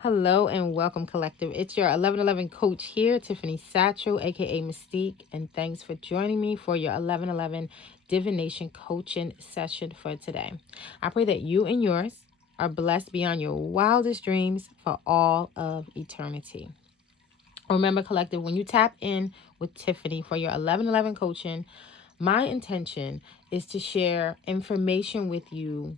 Hello and welcome, collective. It's your 1111 coach here, Tiffany Satchel, aka Mystique, and thanks for joining me for your 1111 divination coaching session for today. I pray that you and yours are blessed beyond your wildest dreams for all of eternity. Remember, collective, when you tap in with Tiffany for your 1111 coaching, my intention is to share information with you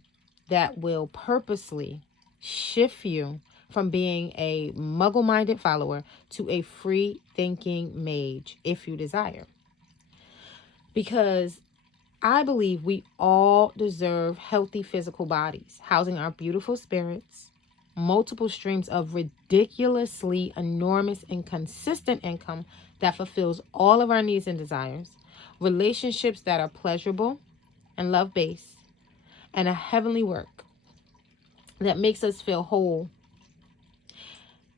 that will purposely shift you from being a muggle-minded follower to a free-thinking mage if you desire. Because I believe we all deserve healthy physical bodies, housing our beautiful spirits, multiple streams of ridiculously enormous and consistent income that fulfills all of our needs and desires, relationships that are pleasurable and love-based, and a heavenly work that makes us feel whole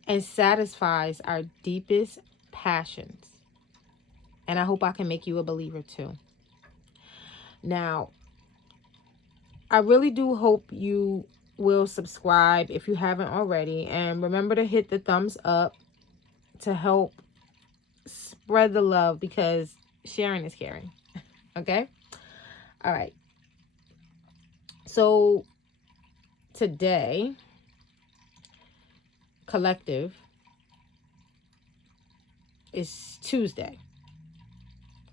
and satisfies our deepest passions. And I hope I can make you a believer too. Now, I really do hope you will subscribe if you haven't already. And remember to hit the thumbs up to help spread the love, because sharing is caring. Okay? All right. So today, collective, is Tuesday.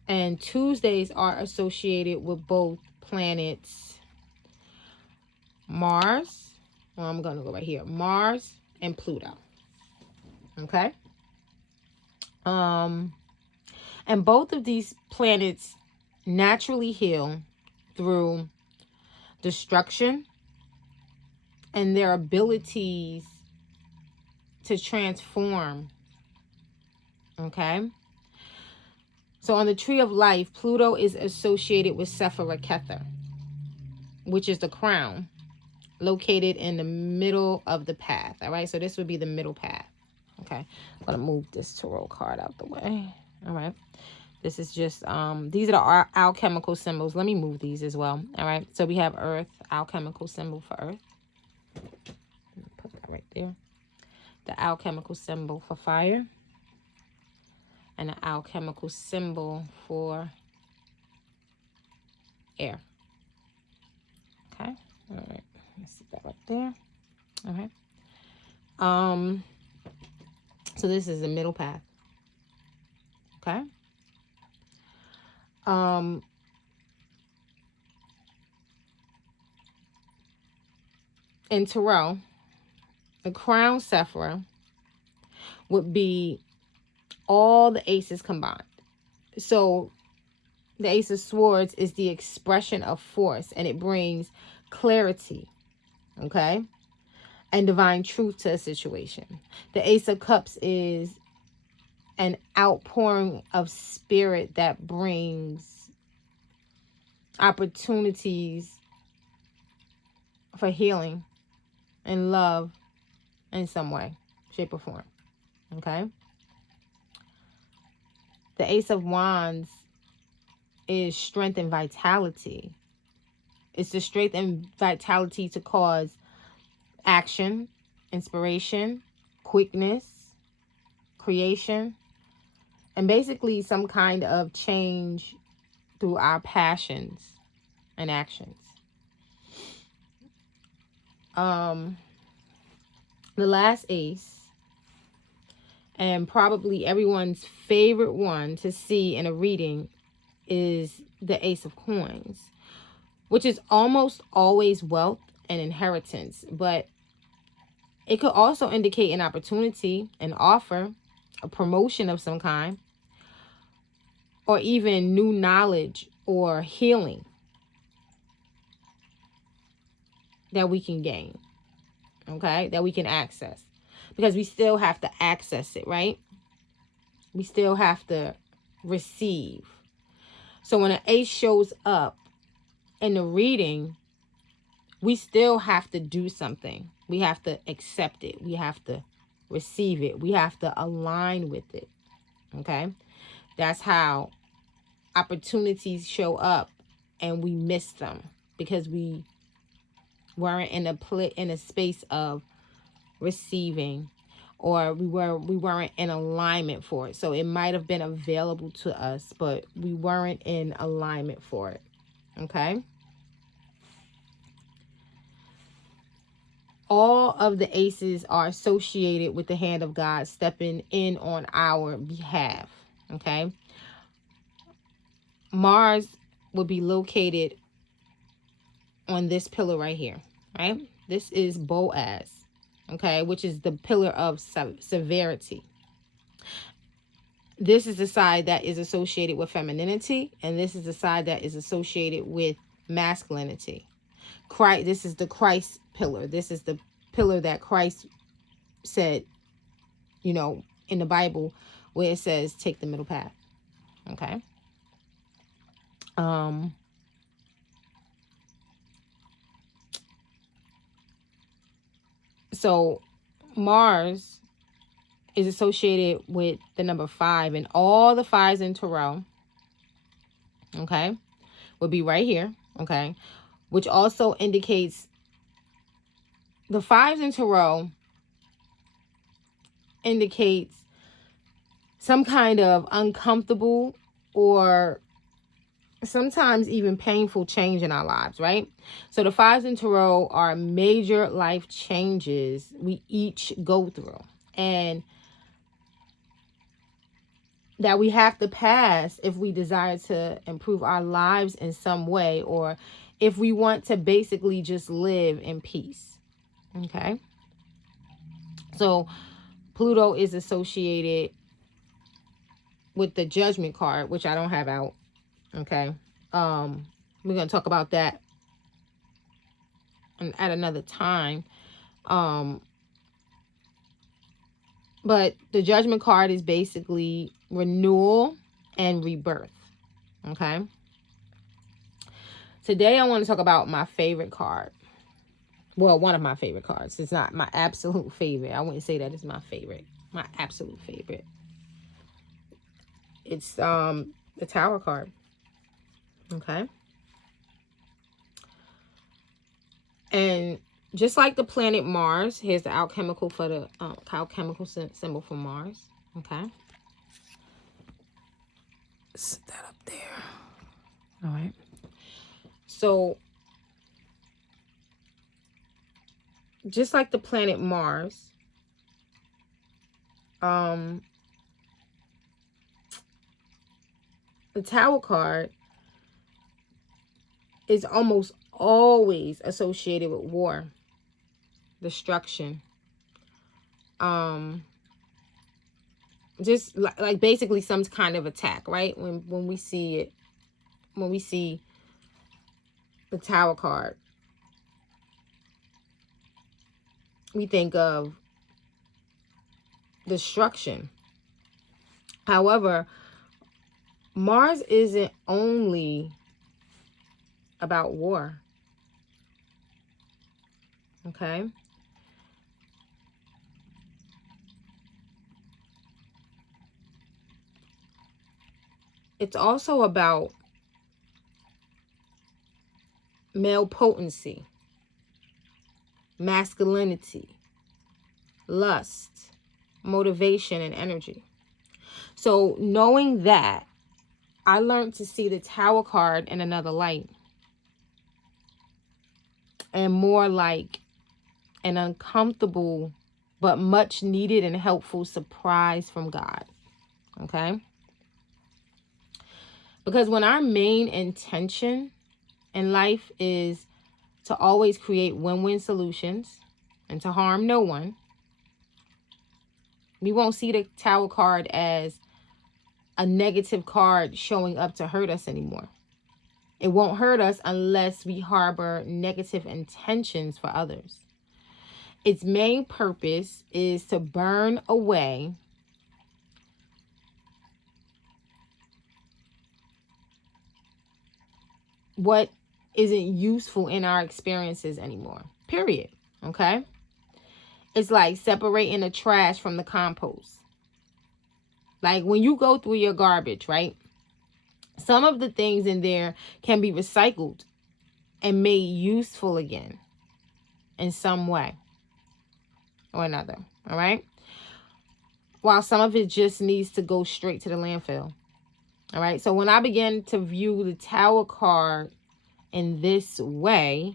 And Tuesdays are associated with both planets Mars. Well, I'm going to go right here. Mars and Pluto. Okay? And both of these planets naturally heal through destruction and their abilities to transform. Okay? So on the tree of life, Pluto is associated with Sephira Kether, which is the crown located in the middle of the path. All right, so this would be the middle path. Okay, I'm going to move this tarot card out the way. All right, this is just, these are the alchemical symbols. Let me move these as well. All right, so we have Earth, alchemical symbol for Earth. Put that right there. The alchemical symbol for fire. And an alchemical symbol for air. Okay. All right. Let's see that right there. All right. So this is the middle path. Okay. In tarot, the crown Sephira would be all the aces combined. So the Ace of Swords is the expression of force, and it brings clarity, okay, and divine truth to a situation. The Ace of Cups is an outpouring of spirit that brings opportunities for healing and love in some way, shape, or form, okay? The Ace of Wands is strength and vitality. It's the strength and vitality to cause action, inspiration, quickness, creation, and basically some kind of change through our passions and actions. The last ace, and probably everyone's favorite one to see in a reading, is the Ace of Coins, which is almost always wealth and inheritance, but it could also indicate an opportunity, an offer, a promotion of some kind, or even new knowledge or healing that we can gain, okay, that we can access, because we still have to access it, right? We still have to receive. So when an ace shows up in the reading, we still have to do something. We have to accept it. We have to receive it. We have to align with it. Okay? That's how opportunities show up and we miss them because we weren't in a space of receiving, or we weren't in alignment for it. So it might have been available to us, but we weren't in alignment for it. Okay? All of the aces are associated with the hand of God stepping in on our behalf. Okay? Mars would be located on this pillar right here, right? This is Boaz, okay, which is the pillar of severity. This is the side that is associated with femininity, and this is the side that is associated with masculinity. Christ, this is the Christ pillar. This is the pillar that Christ said, you know, in the Bible, where it says, take the middle path. Okay. So Mars is associated with the number 5, and all the 5s in Tarot, okay, would be right here, okay, which also indicates the 5s in Tarot indicates some kind of uncomfortable or sometimes even painful change in our lives, right? So the 5s in Tarot are major life changes we each go through, and that we have to pass if we desire to improve our lives in some way, or if we want to basically just live in peace. Okay? So Pluto is associated with the Judgment card, which I don't have out. Okay? We're going to talk about that at another time. But the Judgment card is basically renewal and rebirth. Okay. Today I want to talk about my favorite card. Well, one of my favorite cards. It's not my absolute favorite. I wouldn't say that it's my favorite. My absolute favorite. It's the Tower card. Okay. And just like the planet Mars, here's the alchemical for the alchemical symbol for Mars. Okay. Set that up there. All right. So, just like the planet Mars, the Tower card is almost always associated with war, destruction, just like basically some kind of attack, right? When we see it, when we see the Tower card, we think of destruction. However, Mars isn't only about war. Okay? It's also about male potency, masculinity, lust, motivation, and energy. So knowing that, I learned to see the Tower card in another light, and more like an uncomfortable but much needed and helpful surprise from God. Okay? Because when our main intention in life is to always create win-win solutions and to harm no one, we won't see the Tower card as a negative card showing up to hurt us anymore. It won't hurt us unless we harbor negative intentions for others. Its main purpose is to burn away what isn't useful in our experiences anymore. Period. Okay? It's like separating the trash from the compost. Like when you go through your garbage, right? Some of the things in there can be recycled and made useful again in some way. or another. All right. While some of it just needs to go straight to the landfill. All right. So when I began to view the Tower card in this way,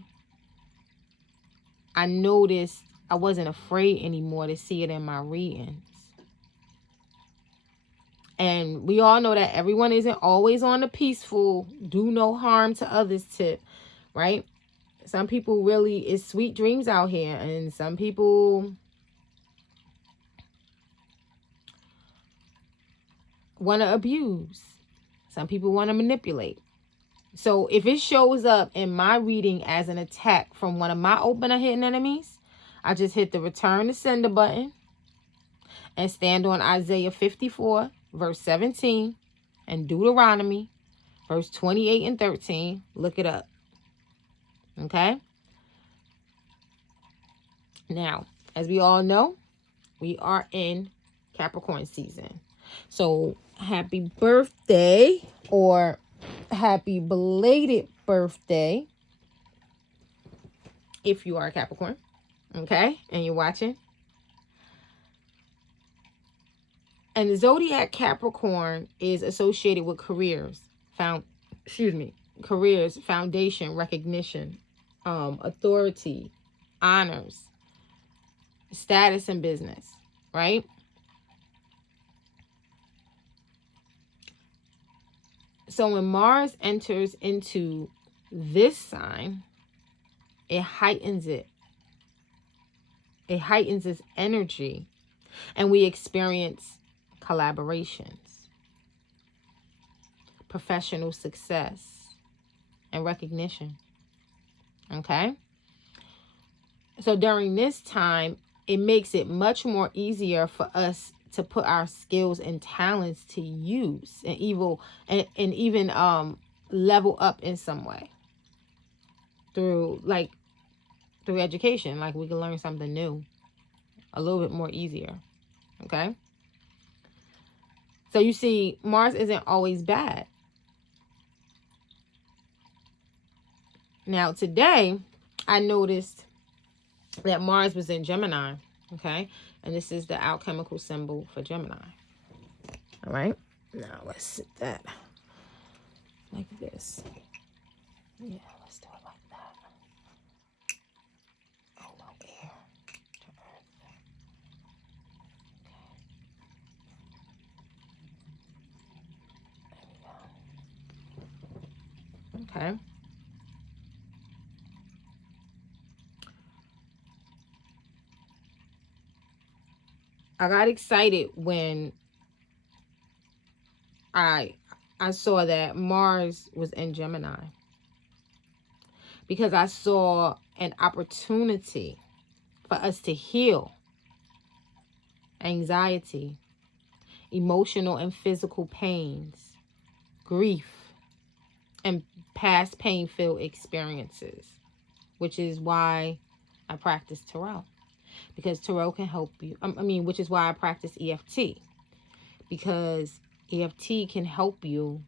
I noticed I wasn't afraid anymore to see it in my readings. And we all know that everyone isn't always on the peaceful, do no harm to others tip, right? Some people really, it's sweet dreams out here. And some people want to abuse. Some people want to manipulate. So if it shows up in my reading as an attack from one of my open or hidden enemies, I just hit the return to sender button and stand on Isaiah 54, verse 17, and Deuteronomy, verse 28 and 13. Look it up. Okay? Now, as we all know, we are in Capricorn season. So, happy birthday, or happy belated birthday if you are a Capricorn. Okay? And you're watching. And the zodiac Capricorn is associated with careers, careers, foundation, recognition, authority, honors, status in business, right? So when Mars enters into this sign, it heightens it. It heightens its energy, and we experience collaborations, professional success, and recognition. Okay? So during this time, it makes it much more easier for us to put our skills and talents to use and even level up in some way through education. Like, we can learn something new a little bit more easier. Okay? So you see, Mars isn't always bad. Now today, I noticed that Mars was in Gemini. Okay? And this is the alchemical symbol for Gemini. All right? Now let's sit that like this. Yeah, let's do it like that. Oh, no, air to earth. Okay. Okay. I got excited when I saw that Mars was in Gemini, because I saw an opportunity for us to heal anxiety, emotional and physical pains, grief, and past pain-filled experiences, which is why I practice tarot, because tarot can help you. Which is why I practice EFT, because EFT can help you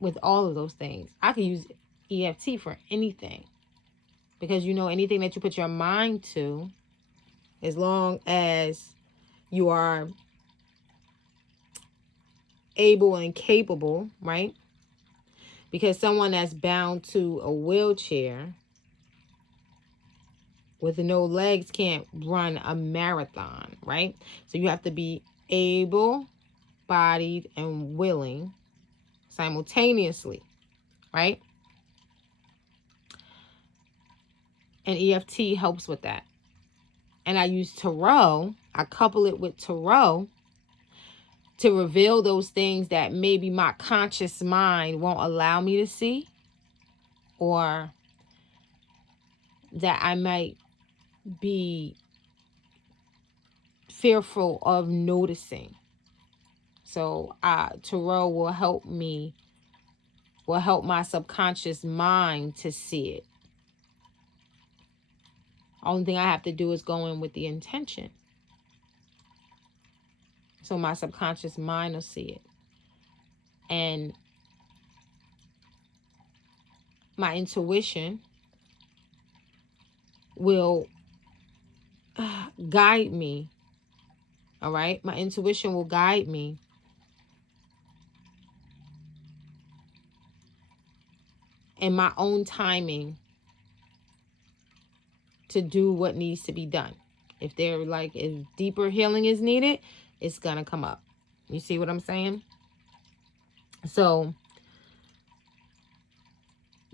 with all of those things. I could use EFT for anything, because anything that you put your mind to, as long as you are able and capable, right? Because someone that's bound to a wheelchair with no legs can't run a marathon, right? So you have to be able-bodied and willing simultaneously, right? And EFT helps with that. And I use tarot, I couple it with tarot to reveal those things that maybe my conscious mind won't allow me to see, or that I might be fearful of noticing. So tarot will help my subconscious mind to see it. Only thing I have to do is go in with the intention. So my subconscious mind will see it. And my intuition will guide me. All right. My intuition will guide me. In my own timing to do what needs to be done. If deeper healing is needed, it's going to come up. You see what I'm saying? So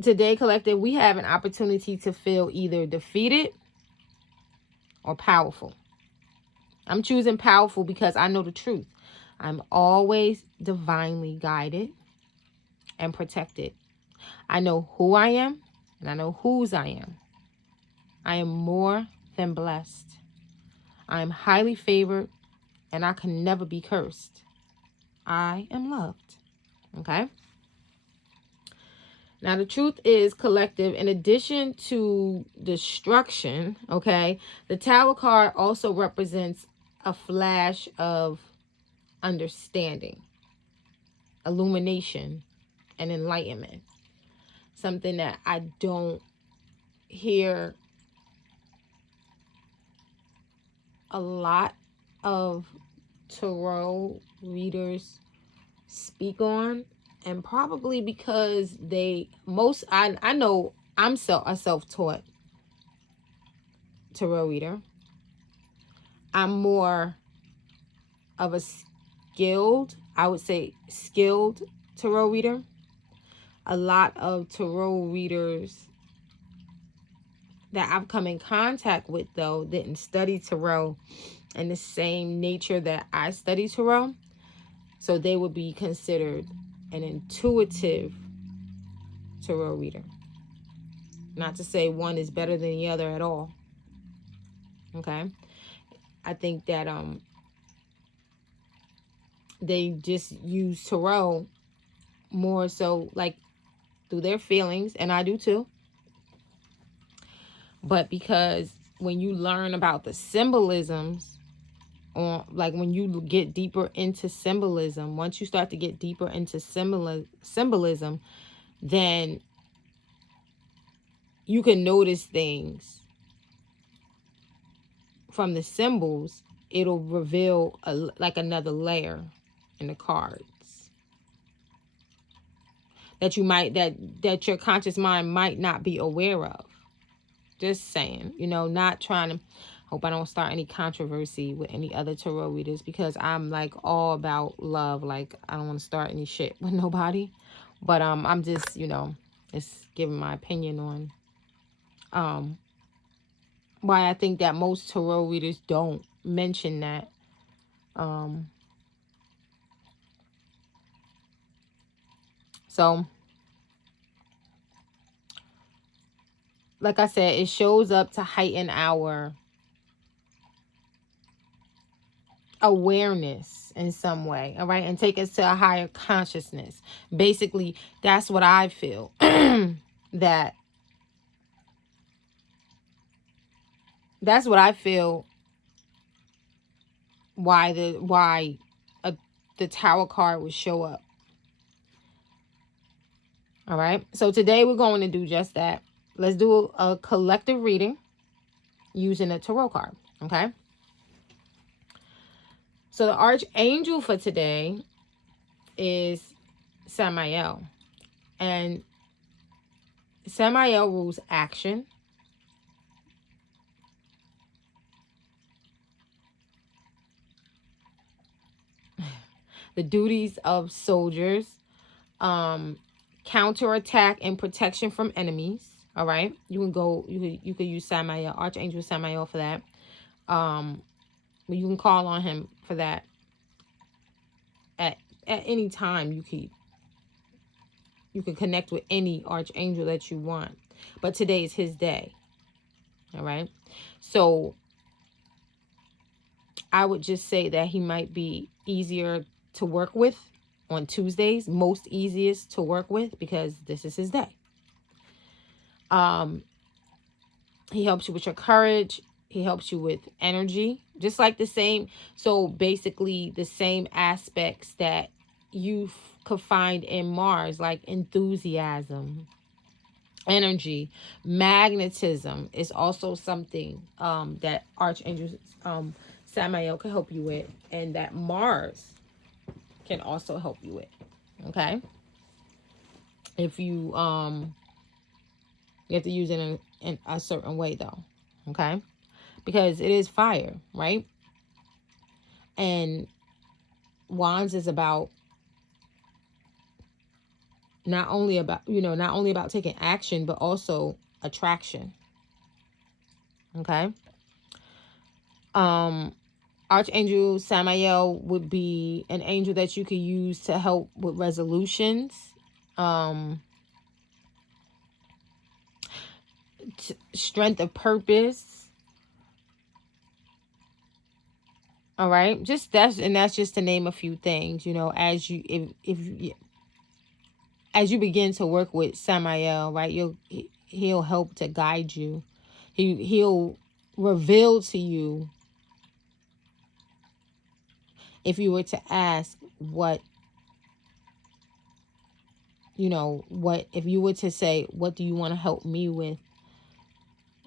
today, collective, we have an opportunity to feel either defeated or powerful. I'm choosing powerful because I know the truth. I'm always divinely guided and protected. I know who I am and I know whose I am. I am more than blessed. I am highly favored and I can never be cursed. I am loved. Okay? Now, the truth is, collective, in addition to destruction, okay, the Tower card also represents a flash of understanding, illumination, and enlightenment. Something that I don't hear a lot of tarot readers speak on, and probably because I know I'm a self-taught tarot reader. I'm more of a skilled tarot reader. A lot of tarot readers that I've come in contact with, though, didn't study tarot in the same nature that I study tarot. So they would be considered an intuitive tarot reader. Not to say one is better than the other at all. Okay? I think that they just use tarot more so like through their feelings, and I do too. But because when you learn about the symbolisms, or like when you get deeper into symbolism, once you start to get deeper into symbolism, then you can notice things from the symbols. It'll reveal like another layer in the cards that you might that your conscious mind might not be aware of. Just saying, not trying to, hope I don't start any controversy with any other tarot readers, because I'm like all about love. Like, I don't want to start any shit with nobody. But I'm just, just giving my opinion on why I think that most tarot readers don't mention that. So, like I said, it shows up to heighten our awareness in some way, all right, and take us to a higher consciousness. Basically, that's what I feel. That's what I feel. Why the Tower card would show up. All right. So today we're going to do just that. Let's do a collective reading using a tarot card. Okay. So the Archangel for today is Samael. And Samael rules action, the duties of soldiers, counterattack and protection from enemies. All right, you could use Samael, Archangel Samael, for that. You can call on him for that at any time. You can connect with any archangel that you want, but today is his day. All right, so I would just say that he might be easier to work with on Tuesdays, most easiest to work with, because this is his day. He helps you with your courage. He helps you with energy, just like the same. So basically the same aspects that you could find in Mars, like enthusiasm, energy. Magnetism is also something that Archangel Samael can help you with, and that Mars can also help you with. Okay, if you you have to use it in a certain way though. Okay, because it is fire, right? And Wands is about not only about taking action, but also attraction. Okay. Archangel Samael would be an angel that you could use to help with resolutions, strength of purpose. All right, that's just to name a few things. As as you begin to work with Samael, right, he'll help to guide you. He'll reveal to you, if you were to ask what if you were to say, what do you want to help me with?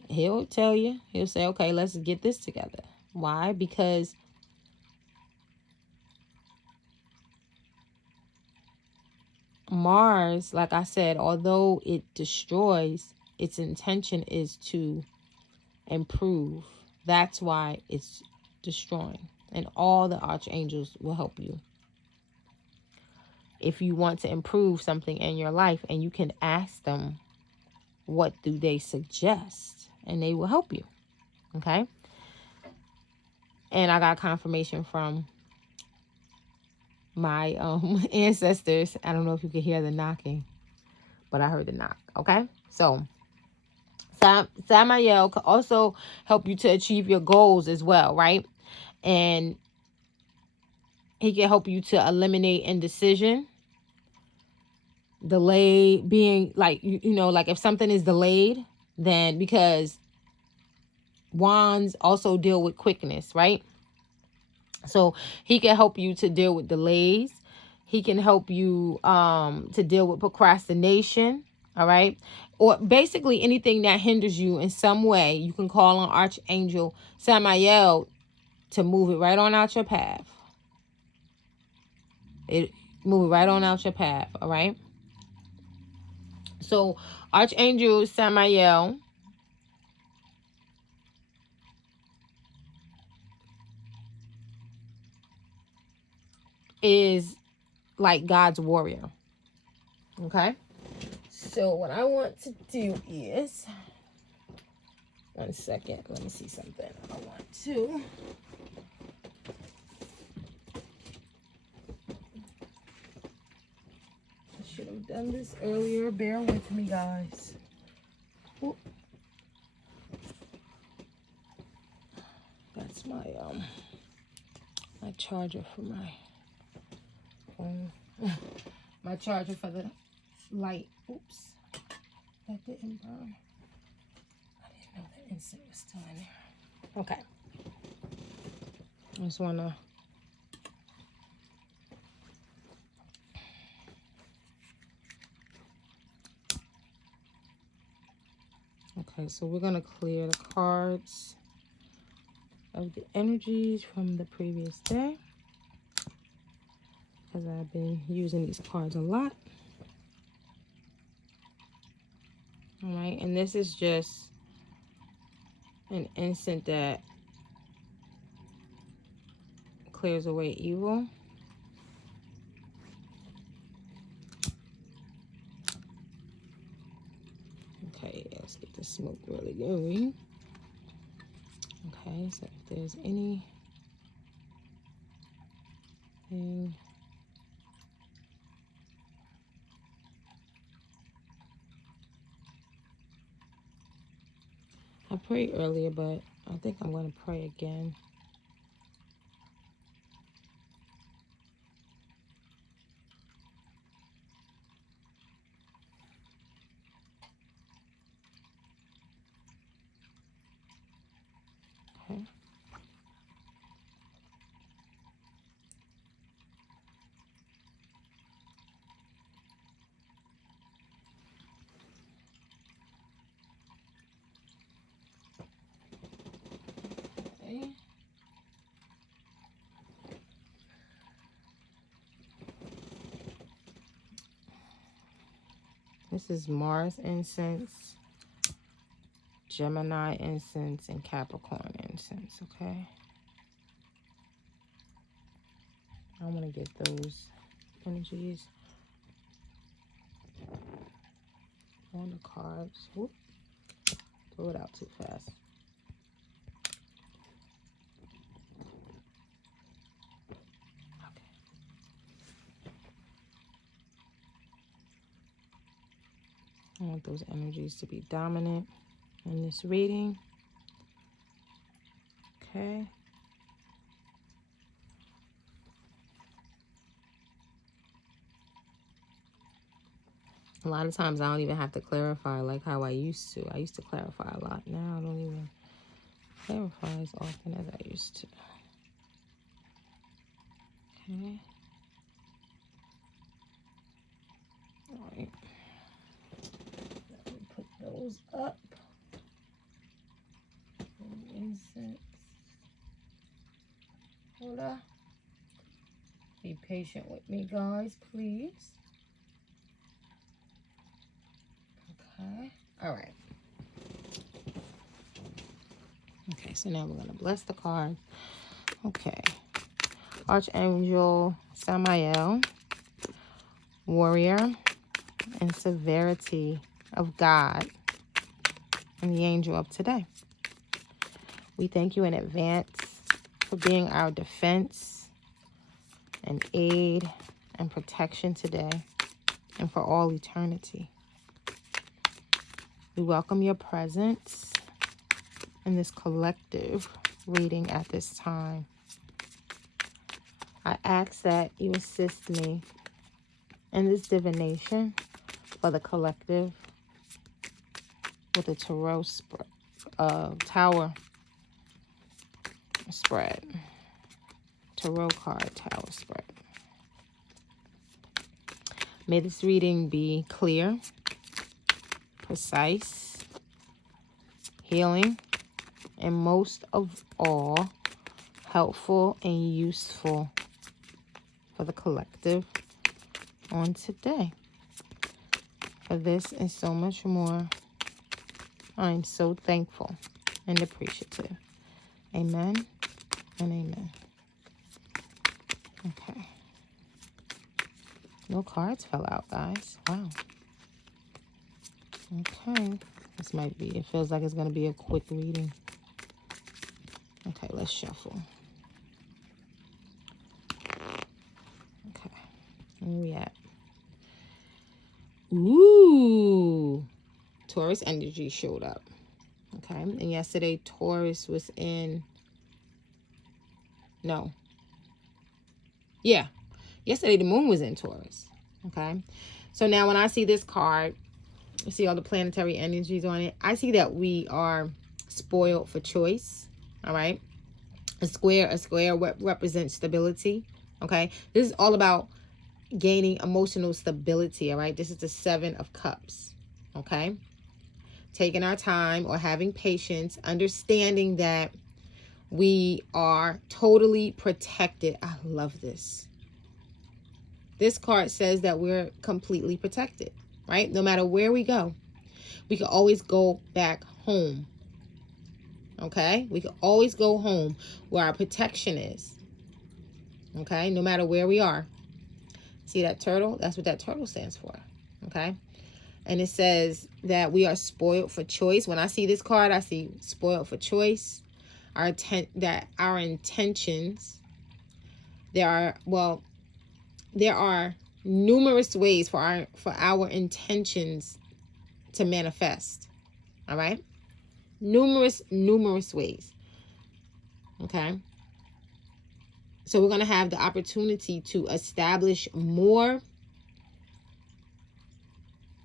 He'll tell you. He'll say, okay, let's get this together. Why? Because Mars, like I said, although it destroys, its intention is to improve. That's why it's destroying. And all the archangels will help you. If you want to improve something in your life, and you can ask them, what do they suggest? And they will help you. Okay? And I got confirmation from my ancestors. I don't know if you could hear the knocking, but I heard the knock. Okay? So Samael can also help you to achieve your goals as well, right? And he can help you to eliminate indecision. Delay being like, like if something is delayed, then because Wands also deal with quickness, right? So he can help you to deal with delays. He can help you to deal with procrastination. All right. Or basically anything that hinders you in some way, you can call on Archangel Samael to move it right on out your path. Move it right on out your path. All right. So Archangel Samael is like God's warrior. Okay. So what I want to do is, one second, let me see something. I want to I should have done this earlier. Bear with me, guys. Ooh. That's my charger for my phone. My charger for the light. Oops. That didn't burn. I didn't know that incense was still in there. Okay. I just want to... Okay, so we're going to clear the cards of the energies from the previous day, because I've been using these cards a lot. All right, and this is just an instant that clears away evil. Okay, let's get the smoke really going. Okay, so if there's anything I prayed earlier, but I think I'm going to pray again. Okay. This is Mars incense, Gemini incense, and Capricorn incense, okay? I want to get those energies on the cards. Whoop. Throw it out too fast. Okay. I want those energies to be dominant in this reading. Okay. A lot of times I don't even have to clarify like how I used to. I used to clarify a lot. Now I don't even clarify as often as I used to. Okay. All right. Let me put those up. Incense. Hold on. Be patient with me, guys, please. Okay. All right. Okay, so now we're going to bless the card. Okay. Archangel Samael, warrior and severity of God, and the angel of today. We thank you in advance for being our defense and aid and protection today and for all eternity. We welcome your presence in this collective reading at this time. I ask that you assist me in this divination for the collective with a tarot tower spread. Tarot card tower spread. May this reading be clear, precise, healing, and most of all, helpful and useful for the collective on today. For this and so much more, I'm so thankful and appreciative. Amen and amen. Okay. No cards fell out, guys. Wow. Okay. This might be, it feels like it's going to be a quick reading. Okay, let's shuffle. Okay. Where we at? Ooh. Taurus energy showed up. Okay. And yesterday, Taurus was in... No. Yeah. Yesterday, the moon was in Taurus. Okay. So now when I see this card, you see all the planetary energies on it. I see that we are spoiled for choice. All right. A square represents stability. Okay. This is all about gaining emotional stability. All right. This is the 7 of Cups. Okay. Taking our time or having patience, understanding that we are totally protected. I love this. This card says that we're completely protected, right? No matter where we go, we can always go back home. Okay? We can always go home where our protection is. Okay? No matter where we are. See that turtle? That's what that turtle stands for. Okay? And it says that we are spoiled for choice. When I see this card, I see spoiled for choice. Our intentions, there are numerous ways for our intentions to manifest. All right? Numerous ways. Okay? So we're going to have the opportunity to establish more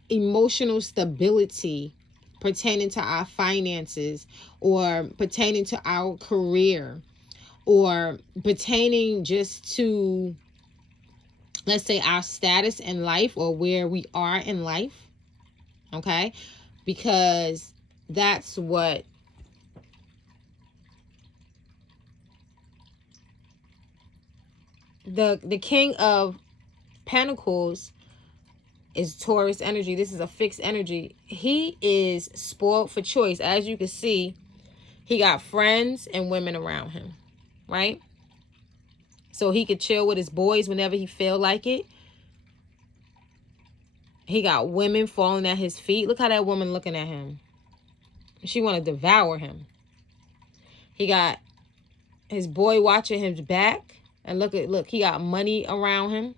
emotional stability pertaining to our finances or pertaining to our career or pertaining just to, let's say, our status in life or where we are in life. Okay? Because that's what the King of Pentacles is Taurus energy. This is a fixed energy. He is spoiled for choice. As you can see, he got friends and women around him, right? So he could chill with his boys whenever he feel like it. He got women falling at his feet. Look how that woman looking at him. She want to devour him. He got his boy watching his back. And look, he got money around him.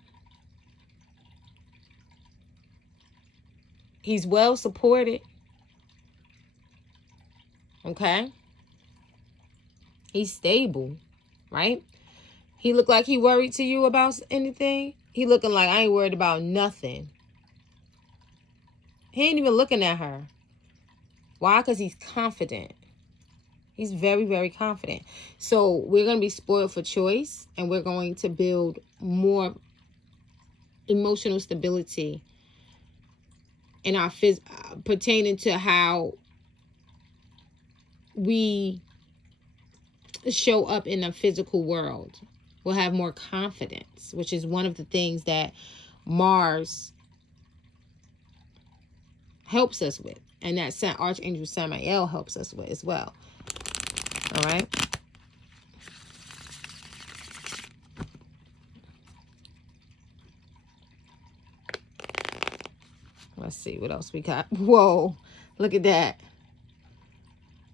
He's well supported. Okay? He's stable, right? He look like he worried to you about anything. He looking like, I ain't worried about nothing. He ain't even looking at her. Why? Because he's confident. He's very, very confident. So we're going to be spoiled for choice, and we're going to build more emotional stability in our pertaining to how we show up in the physical world. We'll have more confidence, which is one of the things that Mars helps us with, and that Archangel Samael helps us with as well. All right. Let's see what else we got. Whoa, look at that.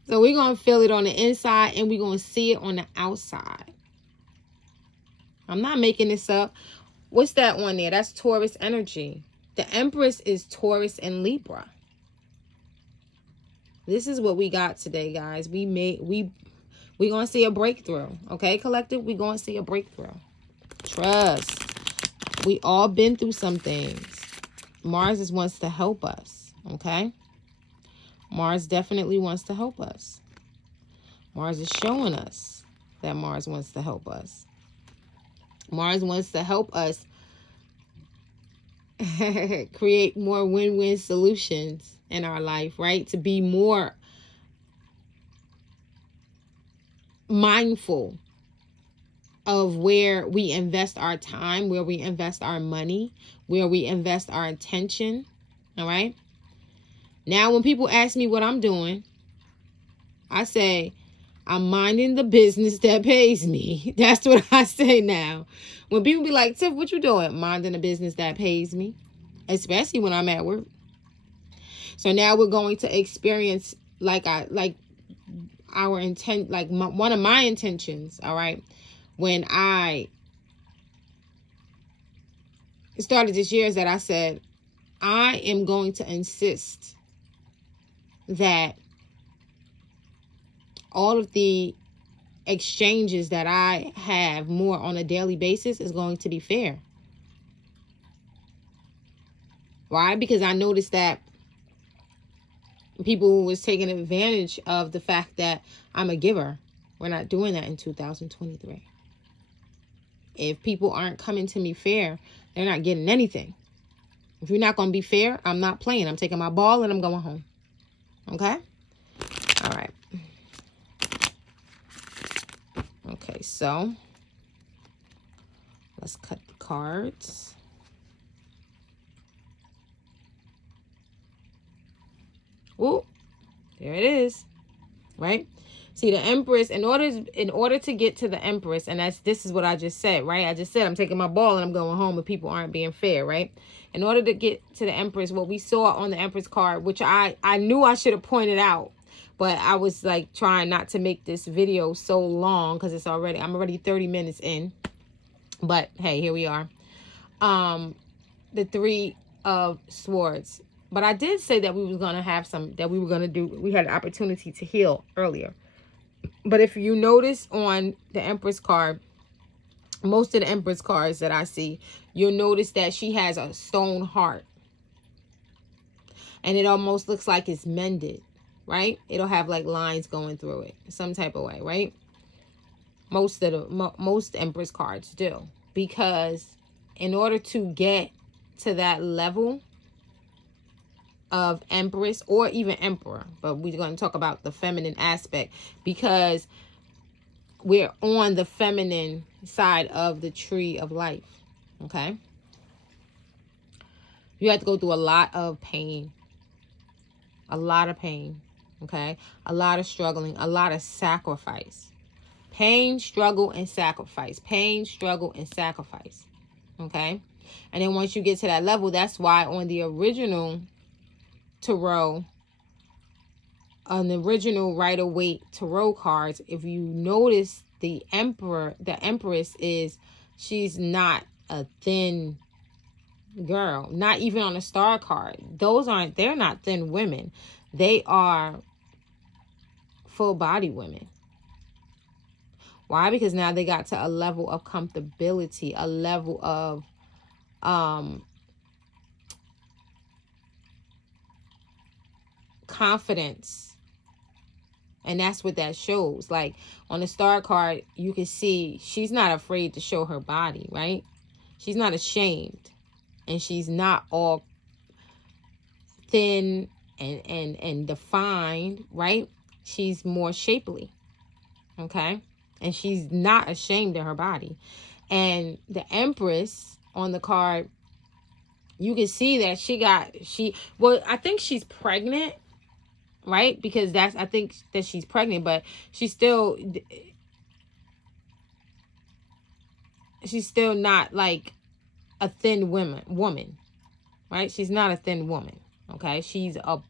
So we're going to feel it on the inside, and we're going to see it on the outside. I'm not making this up. What's that one there? That's Taurus energy. The Empress is Taurus and Libra. This is what we got today, guys. We're going to see a breakthrough. Okay, collective? We're going to see a breakthrough. Trust. We all been through some things. Mars just wants to help us. Okay? Mars definitely wants to help us. Mars is showing us that Mars wants to help us. Mars wants to help us create more win-win solutions in our life, right? To be more mindful of where we invest our time, where we invest our money, where we invest our attention, all right? Now, when people ask me what I'm doing, I say, I'm minding the business that pays me. That's what I say now. When people be like, Tiff, what you doing? Minding the business that pays me. Especially when I'm at work. So now we're going to experience one of my intentions, all right? When I started this year is that I said, I am going to insist that all of the exchanges that I have more on a daily basis is going to be fair. Why? Because I noticed that people was taking advantage of the fact that I'm a giver. We're not doing that in 2023. If people aren't coming to me fair, they're not getting anything. If you're not going to be fair, I'm not playing. I'm taking my ball and I'm going home. Okay? All right. Okay, so let's cut the cards. Oh, there it is. Right? See, the Empress, in order to get to the Empress, and this is what I just said, right? I just said I'm taking my ball and I'm going home, but people aren't being fair, right? In order to get to the Empress, what we saw on the Empress card, which I knew I should have pointed out, but I was like trying not to make this video so long because I'm already 30 minutes in. But hey, here we are. The Three of Swords. But I did say that we was going to have we had an opportunity to heal earlier. But if you notice on the Empress card, most of the Empress cards that I see, you'll notice that she has a stone heart. And it almost looks like it's mended, right? It'll have like lines going through it, some type of way, right? Most Empress cards do. Because in order to get to that level of Empress or even Emperor, but we're going to talk about the feminine aspect because we're on the feminine side of the tree of life. Okay, You have to go through a lot of pain. A lot of pain. Okay? A lot of struggling. A lot of sacrifice. Pain, struggle, and sacrifice. Pain, struggle, and sacrifice. Okay? And then once you get to that level, that's why on the original tarot, on the original Rider-Waite tarot cards, if you notice the Empress is, she's not a thin girl. Not even on a star card. They're not thin women. They are full body women. Why? Because now they got to a level of comfortability, a level of confidence. And that's what that shows. Like on the star card, you can see she's not afraid to show her body, right? She's not ashamed. And she's not all thin and defined, right? She's more shapely. Okay? And she's not ashamed of her body. And the Empress on the card, you can see that well, I think she's pregnant, right? Because I think that she's pregnant, but she's still not like a thin woman, right? She's not a thin woman, okay? She's a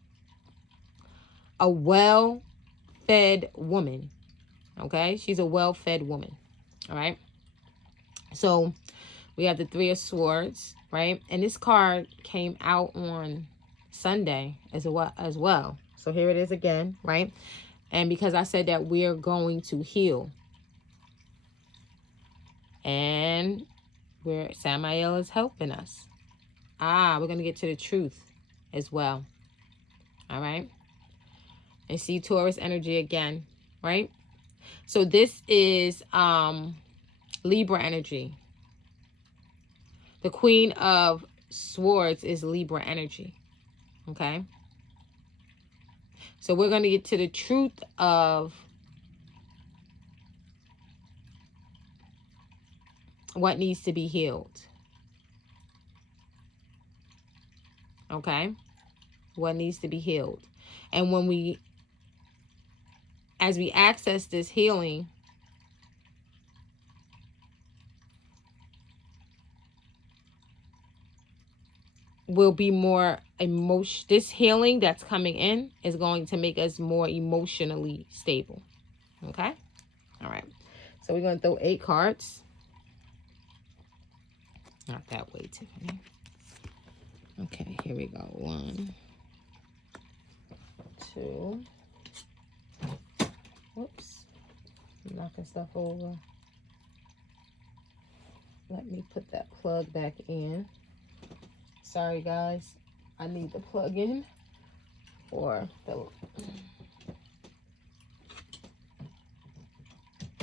well-fed woman, okay? She's a well-fed woman, all right? So we have the Three of Swords, right? And this card came out on Sunday as well. So here it is again, right? And because I said that we're going to heal. And where Samael is helping us. We're going to get to the truth as well. All right? And see Taurus energy again, right? So this is Libra energy. The Queen of Swords is Libra energy. Okay? So we're going to get to the truth of what needs to be healed. Okay? What needs to be healed. And as we access this healing, will be more this healing that's coming in is going to make us more emotionally stable. Okay? All right. So we're going to throw 8 cards. Not that way, Tiffany. Okay, here we go. 1, 2. Whoops. I'm knocking stuff over. Let me put that plug back in. Sorry, guys. I need the plug in for the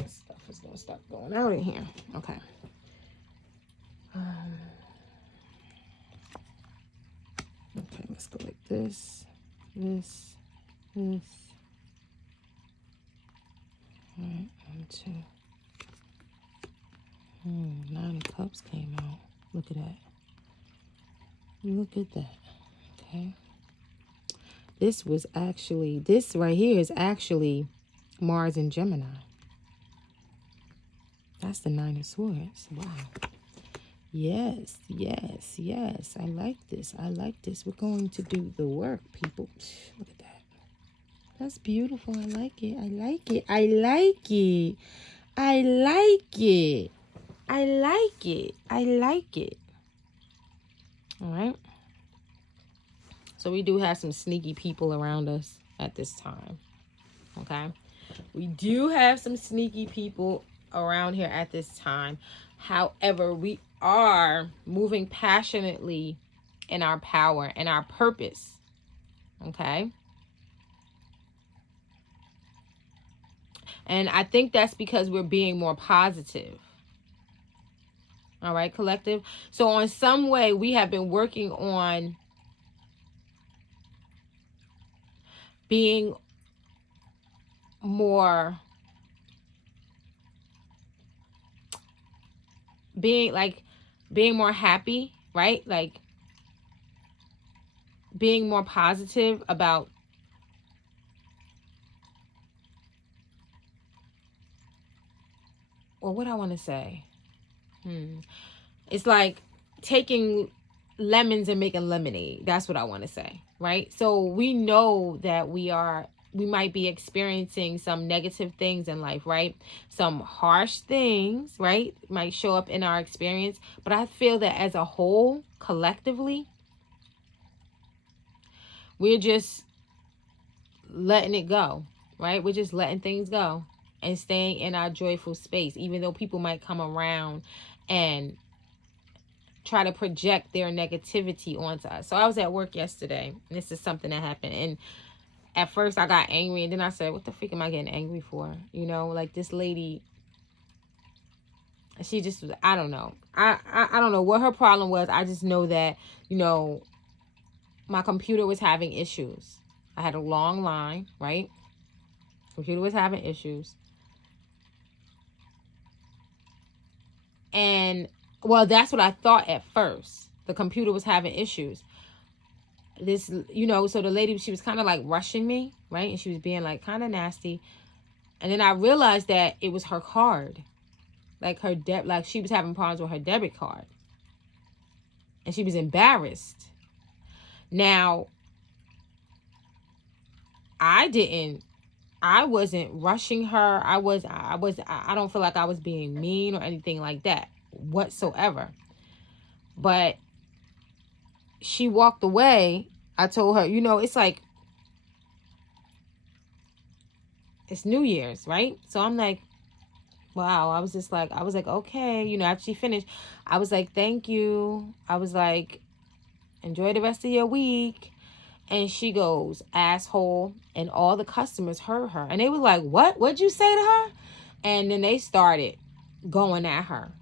stuff is going to start going out in here. Okay. Okay, let's go like this, this. All right, 1, 2. 9 of Cups came out. Look at that. Look at that. Okay. This right here is actually Mars and Gemini. That's the 9 of Swords. Wow. Yes, yes, yes. I like this. I like this. We're going to do the work, people. Look at that. That's beautiful. I like it. I like it. I like it. I like it. I like it. I like it. All right. So we do have some sneaky people around us at this time. Okay. We do have some sneaky people around here at this time. However, we are moving passionately in our power and our purpose. Okay. And I think that's because we're being more positive. All right, collective. So on some way, we have been working on being more, being more happy, right? Like being more positive about what I want to say. It's like taking lemons and making lemonade. That's what I want to say, right? So we know that we might be experiencing some negative things in life, right? Some harsh things, right, might show up in our experience. But I feel that as a whole, collectively, we're just letting it go, right? We're just letting things go and staying in our joyful space, even though people might come around and try to project their negativity onto us. So I was at work yesterday, and this is something that happened. And at first I got angry, and then I said, what the freak am I getting angry for? You know, like this lady, she just was, I don't know. I don't know what her problem was. I just know that, you know, my computer was having issues. I had a long line, right? Computer was having issues. And, well, that's what I thought at first. The computer was having issues. This, you know, so the lady, she was kind of like rushing me, right? And she was being like kind of nasty. And then I realized that it was her card. Like her like she was having problems with her debit card. And she was embarrassed. Now, I wasn't rushing her. I don't feel like I was being mean or anything like that whatsoever. But she walked away. I told her, you know, it's like, it's New Year's, right? So I'm like, wow. I was like, okay. You know, after she finished, I was like, thank you. I was like, enjoy the rest of your week. And she goes, asshole. And all the customers heard her. And they were like, what? What'd you say to her? And then they started going at her.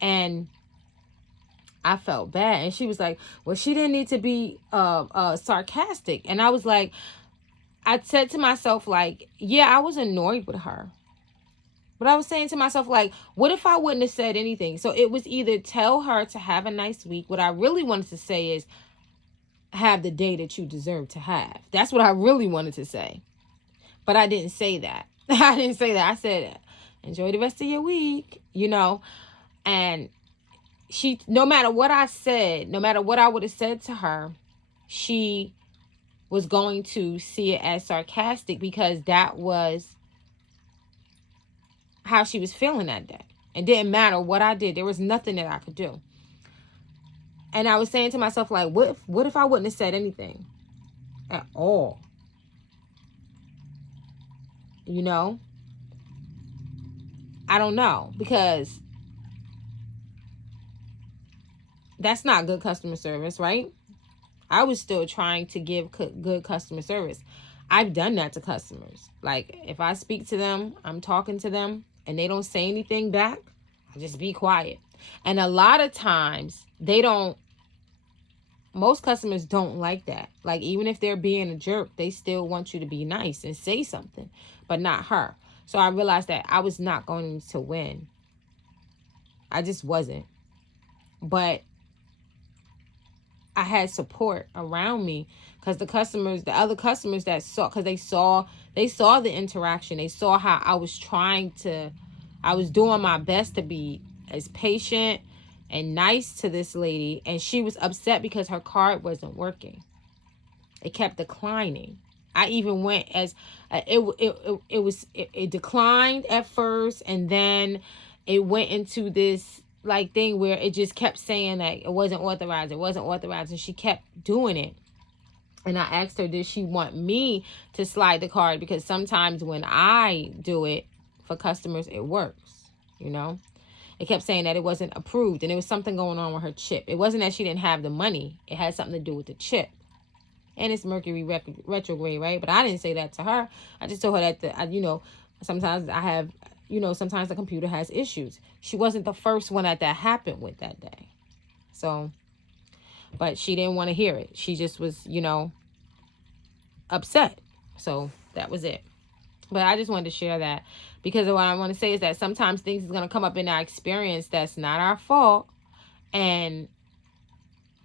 And I felt bad. And she was like, well, she didn't need to be sarcastic. And I was like, I said to myself, like, yeah, I was annoyed with her. But I was saying to myself, like, what if I wouldn't have said anything? So it was either tell her to have a nice week. What I really wanted to say is, have the day that you deserve to have. That's what I really wanted to say. But I didn't say that. I didn't say that. I said, enjoy the rest of your week, you know. And she, no matter what I said, no matter what I would have said to her, she was going to see it as sarcastic because that was how she was feeling that day. It didn't matter what I did. There was nothing that I could do. And I was saying to myself, like, what if I wouldn't have said anything at all? You know? I don't know, because that's not good customer service, right? I was still trying to give good customer service. I've done that to customers. Like, if I speak to them, I'm talking to them, and they don't say anything back, I just be quiet. And a lot of times, most customers don't like that. Like, even if they're being a jerk, they still want you to be nice and say something, but not her. So I realized that I was not going to win. I just wasn't. But I had support around me because the other customers that saw, because they saw the interaction. They saw how I was doing my best to be as patient and nice to this lady, and she was upset because her card wasn't working. It kept declining. I even went as it declined at first, and then it went into this like thing where it just kept saying that it wasn't authorized, and she kept doing it. And I asked her, did she want me to slide the card? Because sometimes when I do it for customers, it works, you know. It kept saying that it wasn't approved, and there was something going on with her chip. It wasn't that she didn't have the money. It had something to do with the chip. And it's Mercury retrograde, right? But I didn't say that to her. I just told her that, sometimes sometimes the computer has issues. She wasn't the first one that happened with that day. So, but she didn't want to hear it. She just was, upset. So that was it. But I just wanted to share that, because what I want to say is that sometimes things is going to come up in our experience that's not our fault. And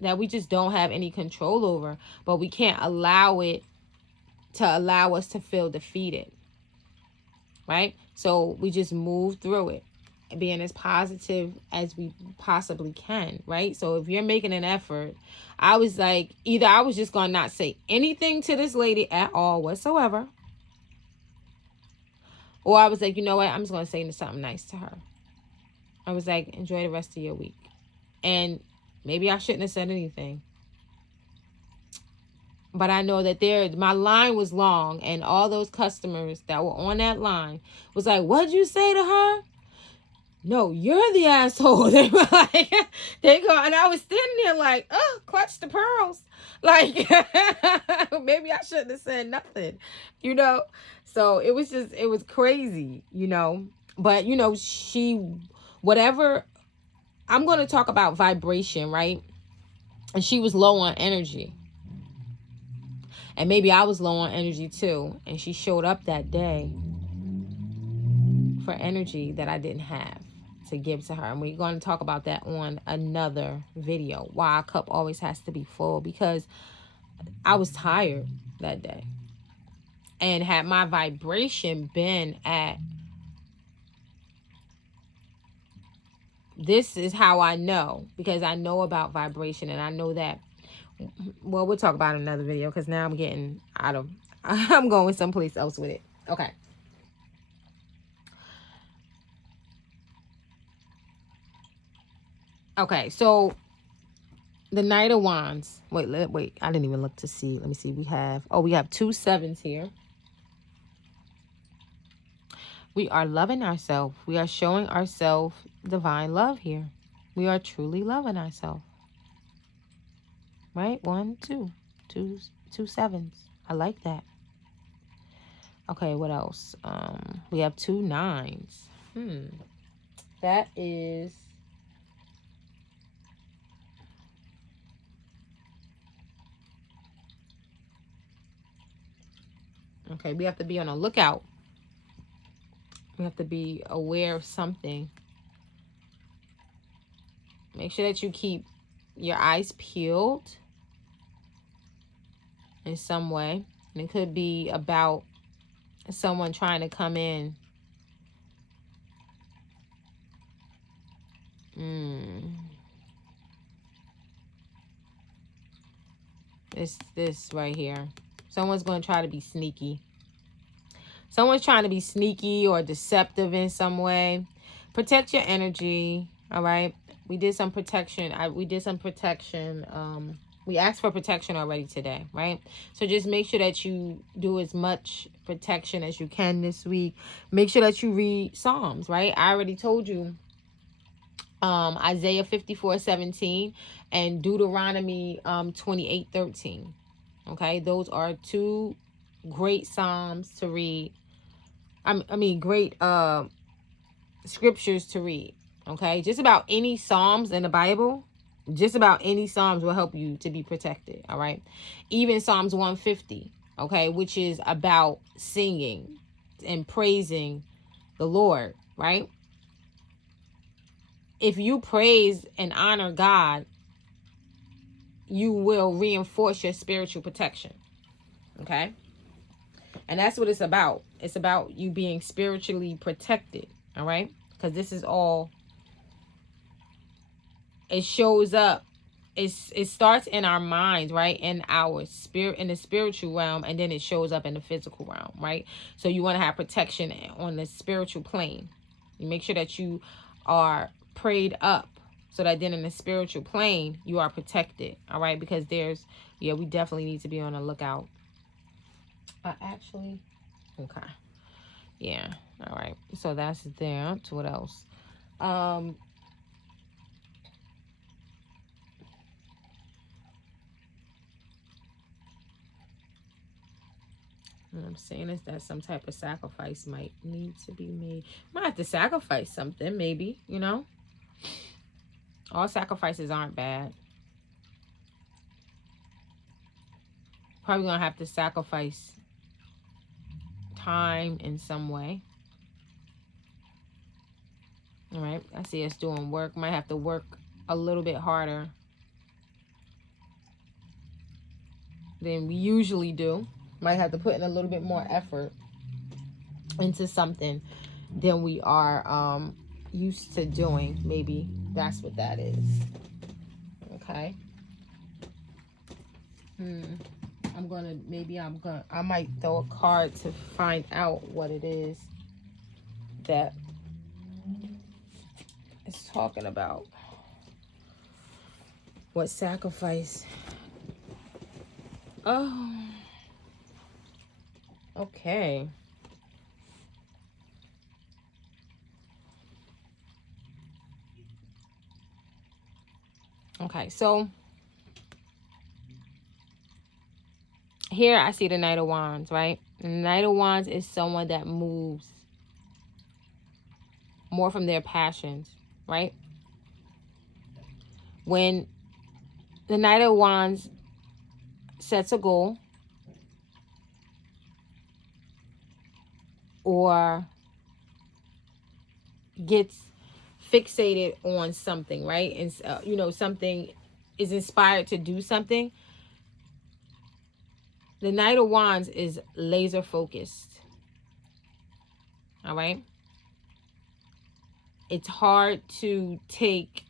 that we just don't have any control over, but we can't allow it to allow us to feel defeated, right? So we just move through it, being as positive as we possibly can, right? So if you're making an effort, I was like, either I was just going to not say anything to this lady at all whatsoever, or I was like, you know what, I'm just going to say something nice to her. I was like, enjoy the rest of your week. And maybe I shouldn't have said anything. But I know that my line was long, and all those customers that were on that line was like, what'd you say to her? No, you're the asshole. They were like, they go, and I was standing there like, oh, clutch the pearls. Like, maybe I shouldn't have said nothing, you know? So it was crazy, you know? But, you know, whatever, I'm going to talk about vibration, right? And she was low on energy. And maybe I was low on energy too. And she showed up that day for energy that I didn't have to give to her. And we're going to talk about that on another video. Why our cup always has to be full. Because I was tired that day. And had my vibration been at, this is how I know. Because I know about vibration. And I know that, well, we'll talk about it in another video. Because now I'm getting I'm going someplace else with it. Okay. Okay, so the Knight of Wands. Wait, I didn't even look to see. Let me see. We have 2 sevens here. We are loving ourselves. We are showing ourselves divine love here. We are truly loving ourselves. Right? 1, 2. 2 sevens. I like that. Okay, what else? We have 2 nines. That is... Okay, we have to be on a lookout. We have to be aware of something. Make sure that you keep your eyes peeled in some way. And it could be about someone trying to come in. It's this right here. Someone's going to try to be sneaky. Someone's trying to be sneaky or deceptive in some way. Protect your energy, all right? We did some protection. We asked for protection already today, right? So just make sure that you do as much protection as you can this week. Make sure that you read Psalms, right? I already told you Isaiah 54:17 and Deuteronomy 28:13. Okay, those are 2 great Psalms to read. Great scriptures to read. Okay, just about any Psalms in the Bible, just about any Psalms will help you to be protected. All right, even Psalms 150. Okay, which is about singing and praising the Lord. Right. If you praise and honor God, you will reinforce your spiritual protection. Okay? And that's what it's about. It's about you being spiritually protected. All right? Because this is all, it shows up. It starts in our minds, right? In our spirit, in the spiritual realm, and then it shows up in the physical realm, right? So you want to have protection on the spiritual plane. You make sure that you are prayed up so that then in the spiritual plane you are protected. All right, because we definitely need to be on the lookout. Okay, yeah, all right, so that's there. So what else? What I'm saying is that some type of sacrifice might need to be made. Might have to sacrifice something, maybe, you know. All sacrifices aren't bad. Probably gonna have to sacrifice time in some way. All right, I see us doing work. Might have to work a little bit harder than we usually do. Might have to put in a little bit more effort into something than we are used to doing. Maybe that's what that is. Okay. I might throw a card to find out what it is that it's talking about. What sacrifice? Oh, okay. Okay, so here I see the Knight of Wands, right? The Knight of Wands is someone that moves more from their passions, right? When the Knight of Wands sets a goal or gets fixated on something, right? And something is inspired to do something. The Knight of Wands is laser focused. All right. It's hard to take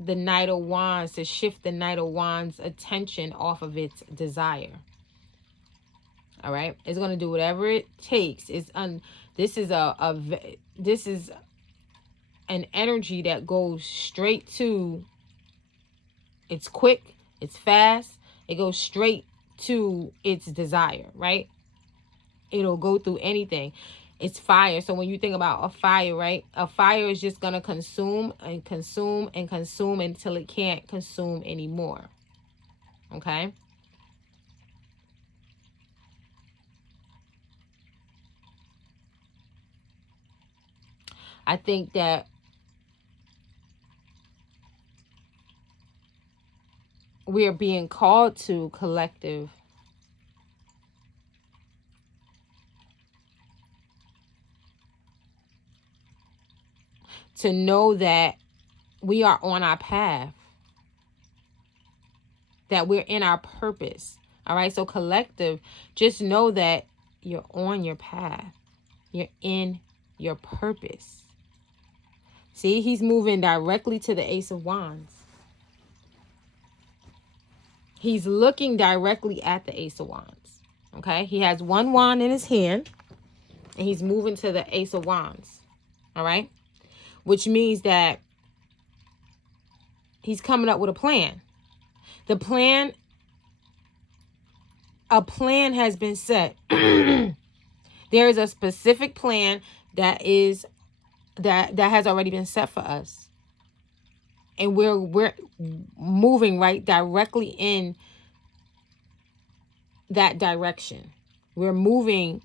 the Knight of Wands, to shift the Knight of Wands' attention off of its desire. All right. It's going to do whatever it takes. This is an energy that goes straight to, it's quick, it's fast, it goes straight to its desire, right? It'll go through anything. It's fire. So when you think about a fire, right? A fire is just going to consume and consume and consume until it can't consume anymore. Okay? I think that we are being called to collective to know that we are on our path, that we're in our purpose. All right. So collective, just know that you're on your path. You're in your purpose. See, he's moving directly to the Ace of Wands. He's looking directly at the Ace of Wands. Okay. He has one wand in his hand and he's moving to the Ace of Wands. All right. Which means that he's coming up with a plan. A plan has been set. There is a specific plan that has already been set for us. And we're moving right directly in that direction. We're moving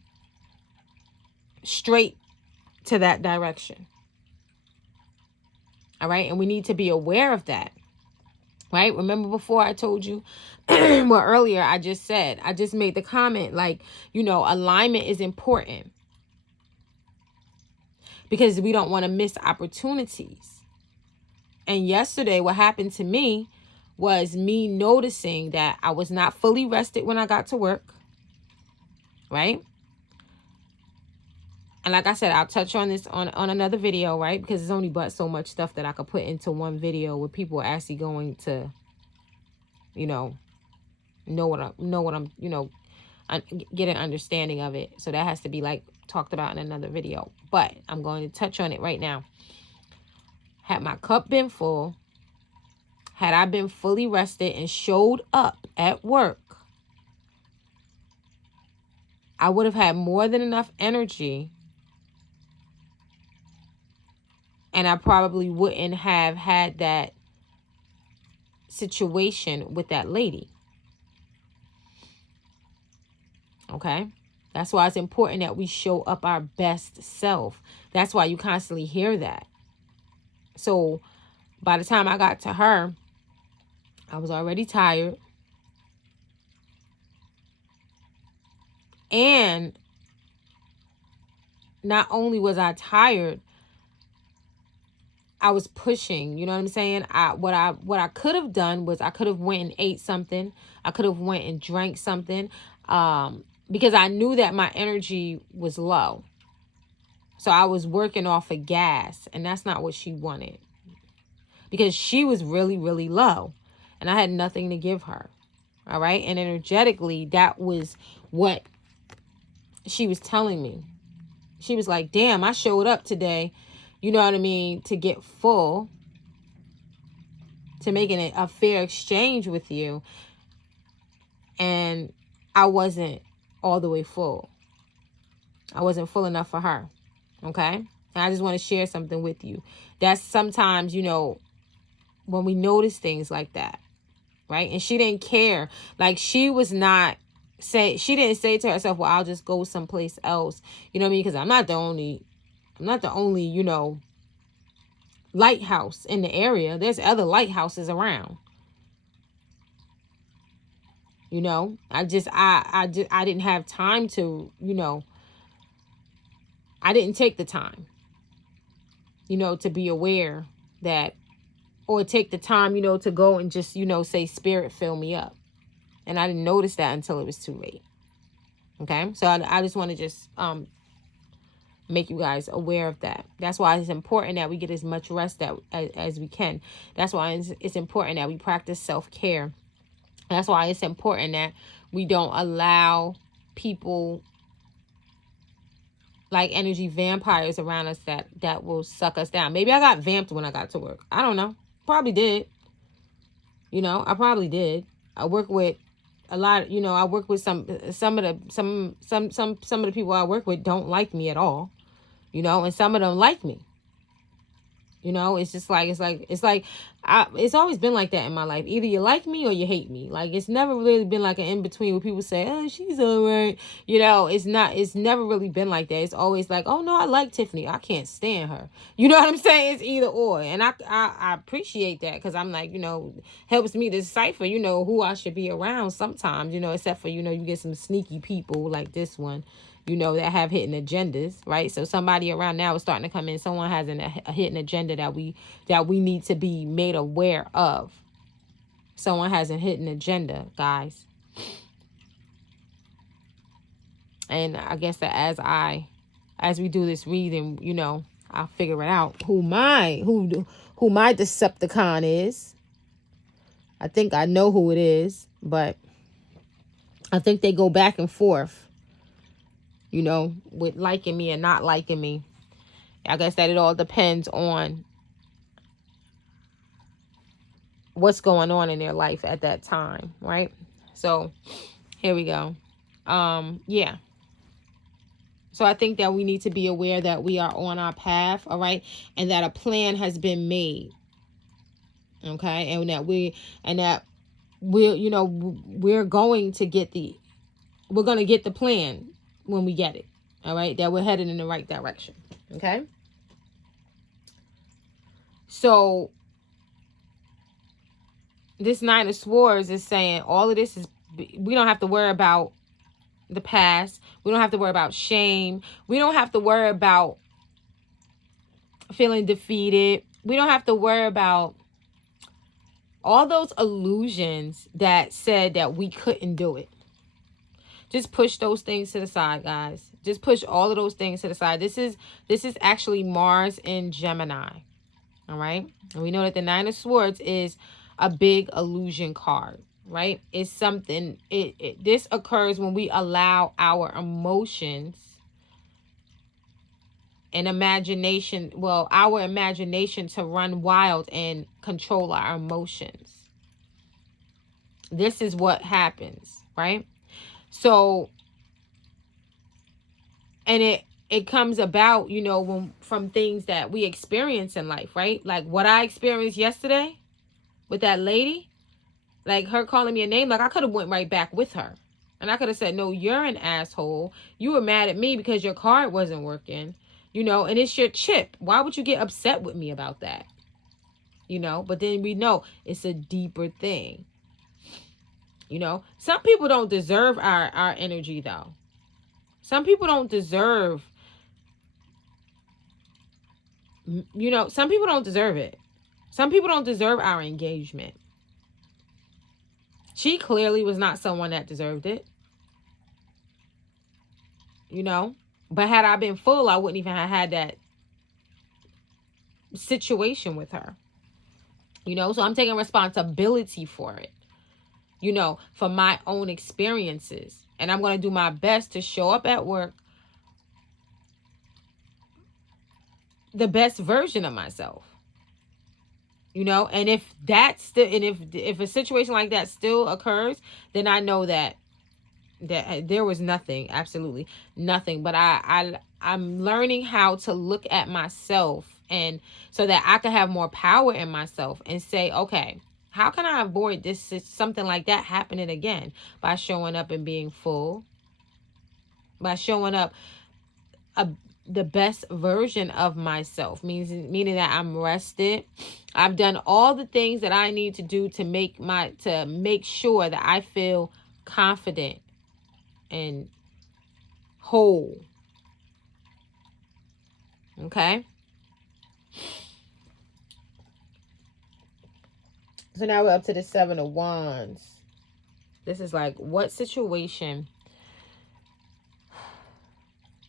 straight to that direction. All right. And we need to be aware of that. Right. Remember before I told you, well, earlier I just made the comment, like, alignment is important because we don't want to miss opportunities. And yesterday, what happened to me was me noticing that I was not fully rested when I got to work. Right. And like I said, I'll touch on this on another video, right? Because there's only but so much stuff that I could put into one video where people are actually going to, know what I'm, get an understanding of it. So that has to be like talked about in another video. But I'm going to touch on it right now. Had my cup been full, had I been fully rested and showed up at work, I would have had more than enough energy. And I probably wouldn't have had that situation with that lady. Okay? That's why it's important that we show up our best self. That's why you constantly hear that. So by the time I got to her, I was already tired. And not only was I tired, I was pushing, you know what I'm saying? What I could have done was I could have went and ate something. I could have went and drank something, because I knew that my energy was low. So I was working off of gas, and that's not what she wanted, because she was really, really low and I had nothing to give her. All right. And energetically, that was what she was telling me. She was like, damn, I showed up today, you know what I mean, to get full, to making it a fair exchange with you. And I wasn't all the way full. I wasn't full enough for her. Okay. And I just want to share something with you. That's sometimes, you know, when we notice things like that, right? And she didn't care. Like, she was not she didn't say to herself, well, I'll just go someplace else. You know what I mean? Because I'm not the only, you know, lighthouse in the area. There's other lighthouses around. You know, I didn't have time to, you know, I didn't take the time, you know, to be aware that, or take the time, you know, to go and just, you know, say, Spirit, fill me up. And I didn't notice that until it was too late. Okay. So I just want to just make you guys aware of that. That's why it's important that we get as much rest as we can. That's why it's important that we practice self-care. That's why it's important that we don't allow people like energy vampires around us that will suck us down. Maybe I got vamped when I got to work. I don't know. Probably did. You know, I probably did. I work with a lot, you know, I work with some of the people I work with don't like me at all, you know, and some of them like me. You know, it's just like, it's always been like that in my life. Either you like me or you hate me. Like, it's never really been like an in-between where people say, oh, she's all right. You know, it's never really been like that. It's always like, oh, no, I like Tiffany. I can't stand her. You know what I'm saying? It's either or. And I appreciate that, because I'm like, you know, helps me decipher, you know, who I should be around sometimes, you know, except for, you know, you get some sneaky people like this one, you know, that have hidden agendas, right? So somebody around now is starting to come in. Someone has a hidden agenda that we need to be made aware of. Someone has a hidden agenda, guys. And I guess that as we do this reading, you know, I'll figure it out who my Decepticon is. I think I know who it is, but I think they go back and forth, you know, with liking me and not liking me. I guess that it all depends on what's going on in their life at that time, right? So here we go. Yeah. So I think that we need to be aware that we are on our path, all right? And that a plan has been made. Okay? And that we're, you know, we're going to get the plan when we get it. All right? That we're headed in the right direction. Okay? So this Nine of Swords is saying all of this is, we don't have to worry about the past. We don't have to worry about shame. We don't have to worry about feeling defeated. We don't have to worry about all those illusions that said that we couldn't do it. Just push those things to the side, guys. Just push all of those things to the side. This is actually Mars in Gemini. All right? And we know that the Nine of Swords is a big illusion card, right? It's something, this occurs when we allow our emotions and imagination, our imagination to run wild and control our emotions. This is what happens, right? So, and it comes about, you know, from things that we experience in life, right? Like what I experienced yesterday with that lady, like her calling me a name, like I could have went right back with her. And I could have said, no, you're an asshole. You were mad at me because your card wasn't working, you know, and it's your chip. Why would you get upset with me about that? You know, but then we know it's a deeper thing. You know, some people don't deserve our energy, though. Some people don't deserve You know, some people don't deserve it. Some people don't deserve our engagement. She clearly was not someone that deserved it. You know? But had I been full, I wouldn't even have had that situation with her. You know? So I'm taking responsibility for it. You know, for my own experiences. And I'm going to do my best to show up at work the best version of myself. You know, and if that's the, and if a situation like that still occurs, then I know that there was nothing, absolutely nothing. But I'm learning how to look at myself, and so that I can have more power in myself and say, okay, how can I avoid this, something like that happening again? By showing up and being full, by showing up the best version of myself, meaning that I'm rested. I've done all the things that I need to do to make sure that I feel confident and whole. Okay? So now we're up to the 7 of Wands. This is like, what situation?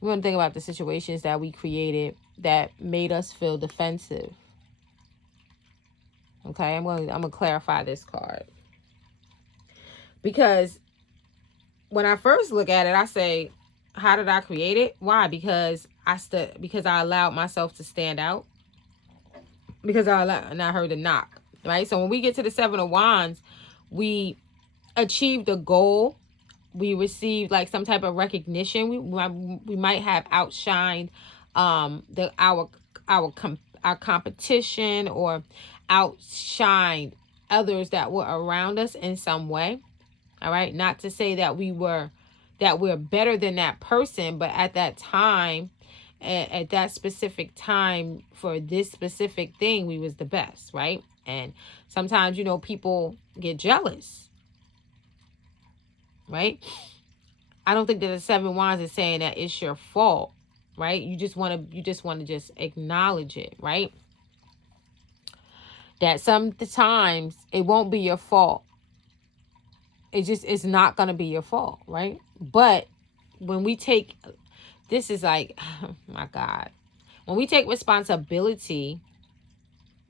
We want to think about the situations that we created that made us feel defensive. Okay, I'm gonna clarify this card. Because when I first look at it, I say, how did I create it? Why? Because I allowed myself to stand out. Because and I heard a knock. Right? So when we get to the 7 of Wands, we achieved a goal. We received like some type of recognition. We might have outshined our competition, or outshined others that were around us in some way. All right, not to say that we're better than that person, but at that time, at that specific time for this specific thing, we was the best, right? And sometimes, you know, people get jealous. Right? I don't think that the 7 of Wands is saying that it's your fault, right? You just want to just acknowledge it, right? That sometimes it won't be your fault. It's not going to be your fault, right? But when we take, this is like, oh my God, when we take responsibility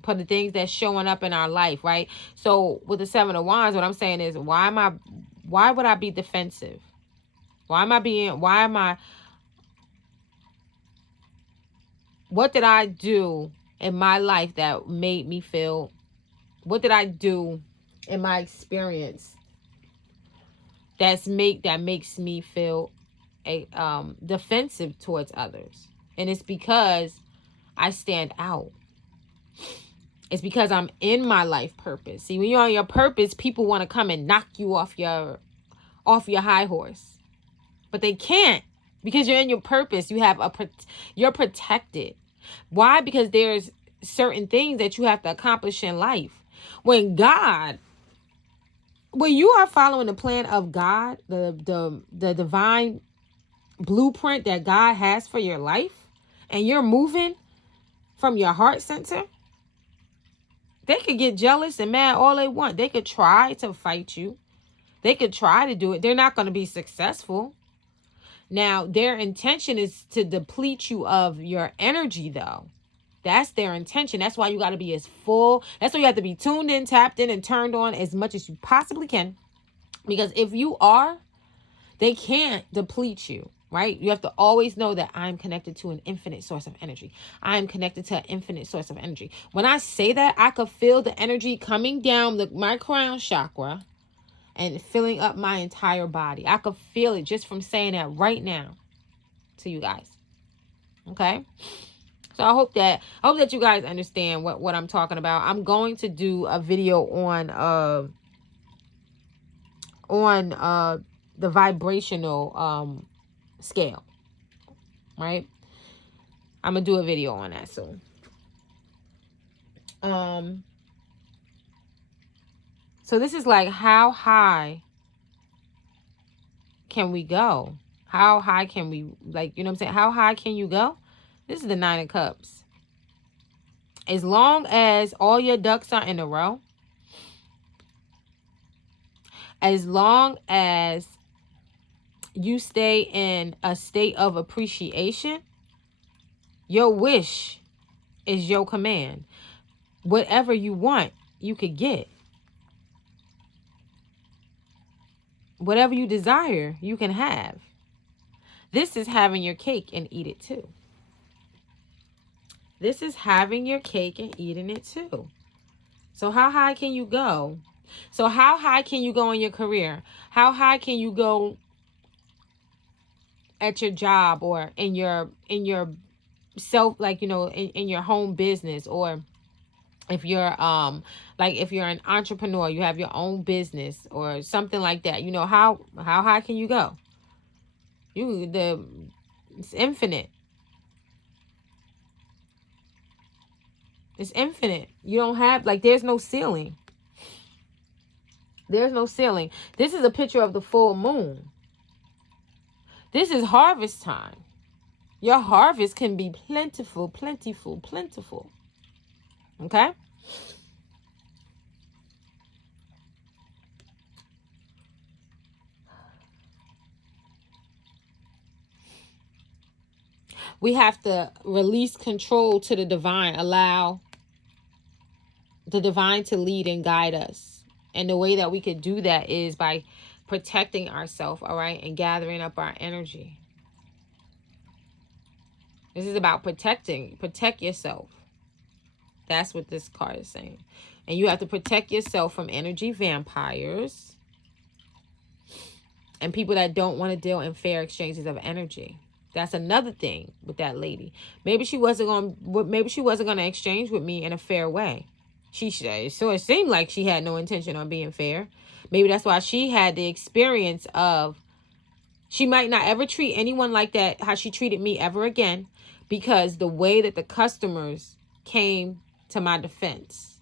for the things that's showing up in our life, right? So with the 7 of Wands, what I'm saying is, why would I be defensive? What did I do in my life that made me feel, what did I do in my experience that makes me feel defensive towards others? And it's because I stand out. It's because I'm in my life purpose. See, when you're on your purpose, people want to come and knock you off your high horse. But they can't, because you're in your purpose. You're protected. Why? Because there's certain things that you have to accomplish in life. When you are following the plan of God, the divine blueprint that God has for your life, and you're moving from your heart center, they could get jealous and mad all they want. They could try to fight you. They could try to do it. They're not going to be successful. Now, their intention is to deplete you of your energy, though. That's their intention. That's why you got to be as full. That's why you have to be tuned in, tapped in, and turned on as much as you possibly can. Because if you are, they can't deplete you, right? You have to always know that I'm connected to an infinite source of energy. I'm connected to an infinite source of energy. When I say that, I could feel the energy coming down my crown chakra and filling up my entire body. I could feel it just from saying that right now to you guys. Okay? So I hope that you guys understand what I'm talking about. I'm going to do a video on the vibrational scale. Right? I'm going to do a video on that soon. So this is like, how high can we go? How high can we, like, you know what I'm saying? How high can you go? This is the 9 of Cups. As long as all your ducks are in a row, as long as you stay in a state of appreciation, your wish is your command. Whatever you want, you could get. Whatever you desire, you can have. This is having your cake and eat it too. This is having your cake and eating it too. So how high can you go? So how high can you go in your career? How high can you go at your job, or in your self, like, you know, in your home business, or if you're like if you're an entrepreneur, you have your own business or something like that. You know, how high can you go? It's infinite. It's infinite. You don't have, like, there's no ceiling. There's no ceiling. This is a picture of the full moon. This is harvest time. Your harvest can be plentiful, plentiful, plentiful. Okay? We have to release control to the divine. Allow the divine to lead and guide us. And the way that we could do that is by protecting ourselves, all right? And gathering up our energy. This is about protecting. Protect yourself. That's what this card is saying. And you have to protect yourself from energy vampires and people that don't want to deal in fair exchanges of energy. That's another thing with that lady. Maybe she wasn't going to exchange with me in a fair way. So it seemed like she had no intention on being fair. Maybe that's why she had the experience of, she might not ever treat anyone like that, how she treated me ever again, because the way that the customers came to my defense.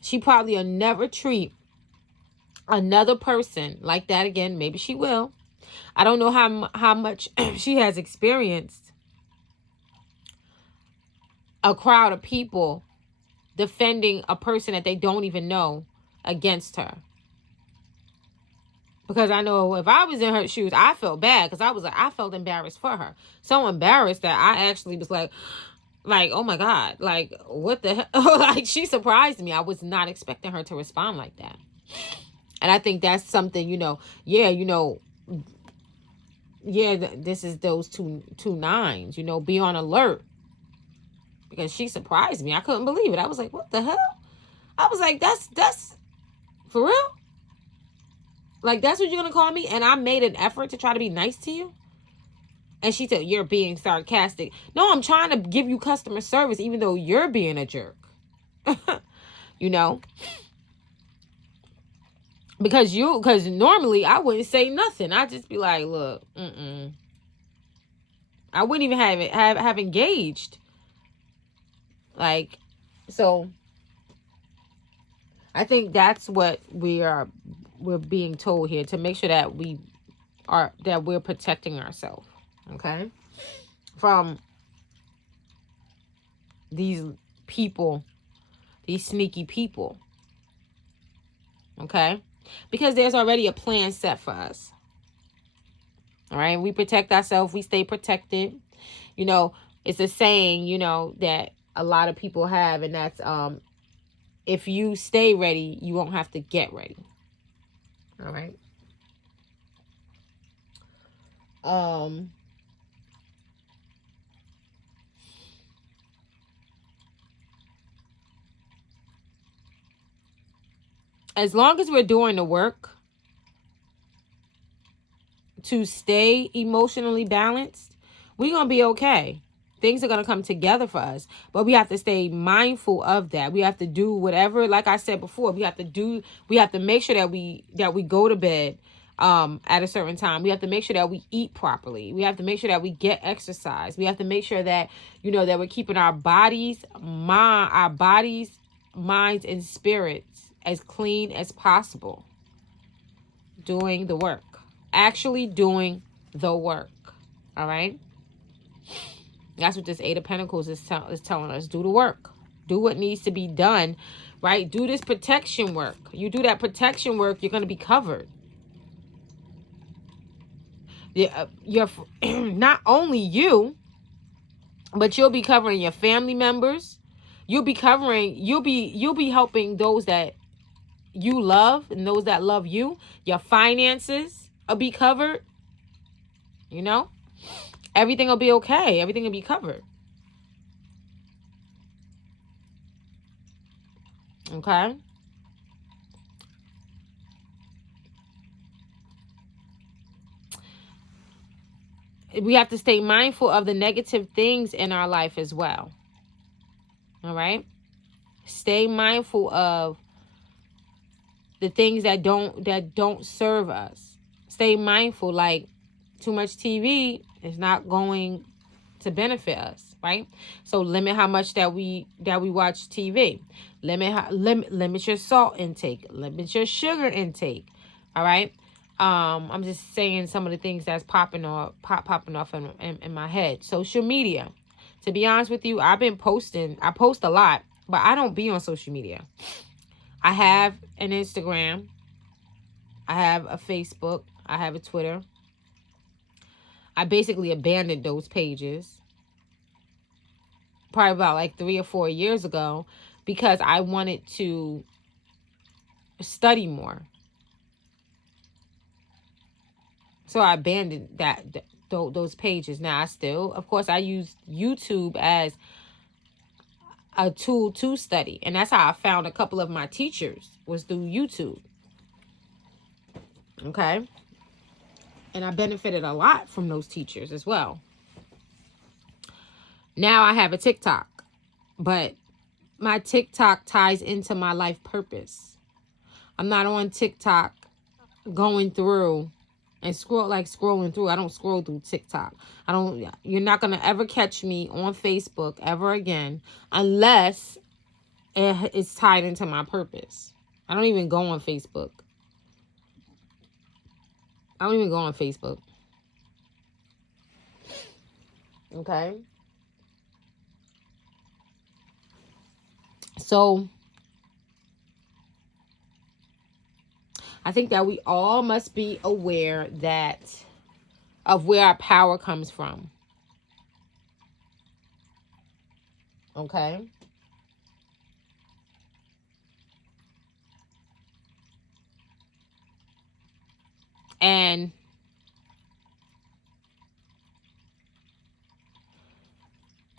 She probably will never treat another person like that again. Maybe she will. I don't know how much she has experienced a crowd of people defending a person that they don't even know against her. Because I know if I was in her shoes, I felt bad, because I felt embarrassed for her. So embarrassed that I actually was like, oh my God, like, what the hell? Like, she surprised me. I was not expecting her to respond like that. And I think that's something, this is those two nines, be on alert. Because she surprised me. I couldn't believe it. I was like, what the hell? I was like, that's for real? Like, that's what you're going to call me? And I made an effort to try to be nice to you? And she said, you're being sarcastic. No, I'm trying to give you customer service, even though you're being a jerk. Because normally I wouldn't say nothing. I'd just be like, look, I wouldn't even have engaged. Like, so I think that's what we're being told here, to make sure that we're protecting ourselves, okay, from these people, these sneaky people, okay, because there's already a plan set for us. All right, we protect ourselves, we stay protected. It's a saying, that a lot of people have, and that's if you stay ready, you won't have to get ready. All right. As long as we're doing the work to stay emotionally balanced, we're going to be okay. Things are going to come together for us, but we have to stay mindful of that. We have to do whatever, like I said before, we have to make sure that we go to bed at a certain time. We have to make sure that we eat properly. We have to make sure that we get exercise. We have to make sure that, that we're keeping our bodies, minds, and spirits as clean as possible. Doing the work. Actually doing the work. All right? That's what this Eight of Pentacles is telling us. Do the work. Do what needs to be done, right? Do this protection work. You do that protection work, you're going to be covered. You're not only you, but you'll be covering your family members. You'll be helping those that you love and those that love you. Your finances will be covered. You know, everything will be okay. Everything will be covered. Okay. We have to stay mindful of the negative things in our life as well. All right. Stay mindful of the things that don't serve us. Stay mindful, like too much TV is not going to benefit us, right? So limit how much that we watch TV. Limit your salt intake. Limit your sugar intake. All right. I'm just saying some of the things that's popping off in my head. Social media. To be honest with you, I post a lot, but I don't be on social media. I have an Instagram. I have a Facebook. I have a Twitter. I basically abandoned those pages probably about like 3 or 4 years ago because I wanted to study more. So I abandoned those pages. Now I still, of course, I use YouTube as a tool to study. And that's how I found a couple of my teachers, was through YouTube. Okay. And I benefited a lot from those teachers as well. Now I have a TikTok, but my TikTok ties into my life purpose. I'm not on TikTok going through and scrolling through. I don't scroll through TikTok. You're not going to ever catch me on Facebook ever again unless it's tied into my purpose. I don't even go on Facebook. Okay. So I think that we all must be aware of where our power comes from. Okay. And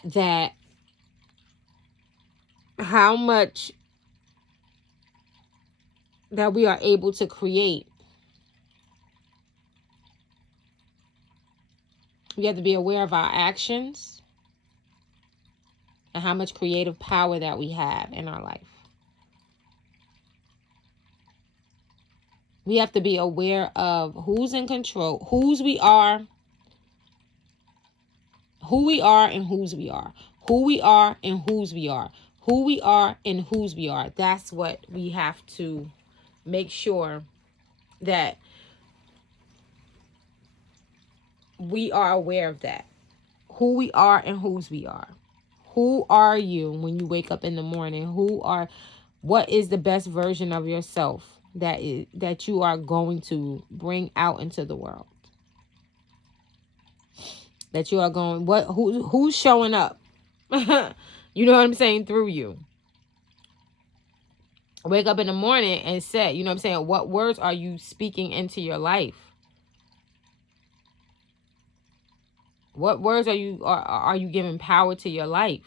that how much that we are able to create. We have to be aware of our actions and how much creative power that we have in our life. We have to be aware of who's in control, who we are and whose we are. Who we are and whose we are. Who we are and whose we are. That's what we have to make sure that we are aware of, that. Who we are and whose we are. Who are you when you wake up in the morning? What is the best version of yourself that you are going to bring out into the world? That you are going, who's showing up? You know what I'm saying? Through you. Wake up in the morning and say, you know what I'm saying? What words are you speaking into your life? What words are you giving power to your life?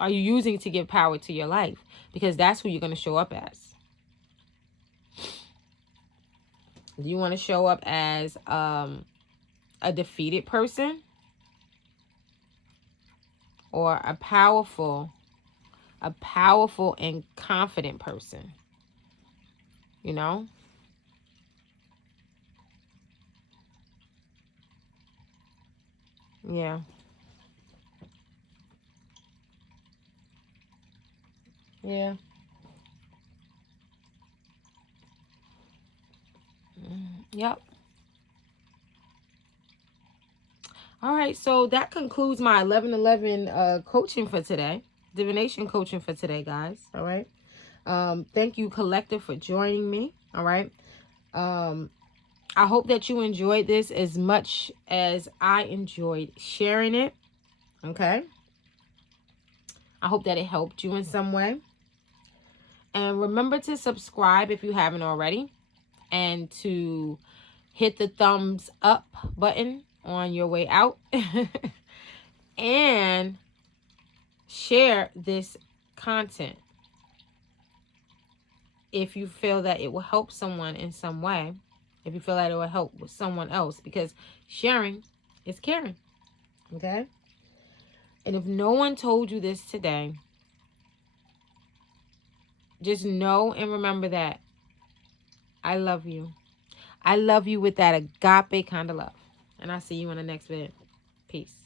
Are you using to give power to your life? Because that's who you're going to show up as. Do you want to show up as a defeated person? Or a powerful and confident person? You know? Yeah. Yeah. Yep. All right, so that concludes my 11/11 coaching for today. Divination coaching for today, guys. All right. Thank you, Collective, for joining me. All right. I hope that you enjoyed this as much as I enjoyed sharing it. Okay. I hope that it helped you in some way. And remember to subscribe if you haven't already. And to hit the thumbs up button on your way out. And share this content if you feel that it will help someone in some way. If you feel that it will help with someone else. Because sharing is caring. Okay? And if no one told you this today, just know and remember that I love you. I love you with that agape kind of love. And I'll see you in the next video. Peace.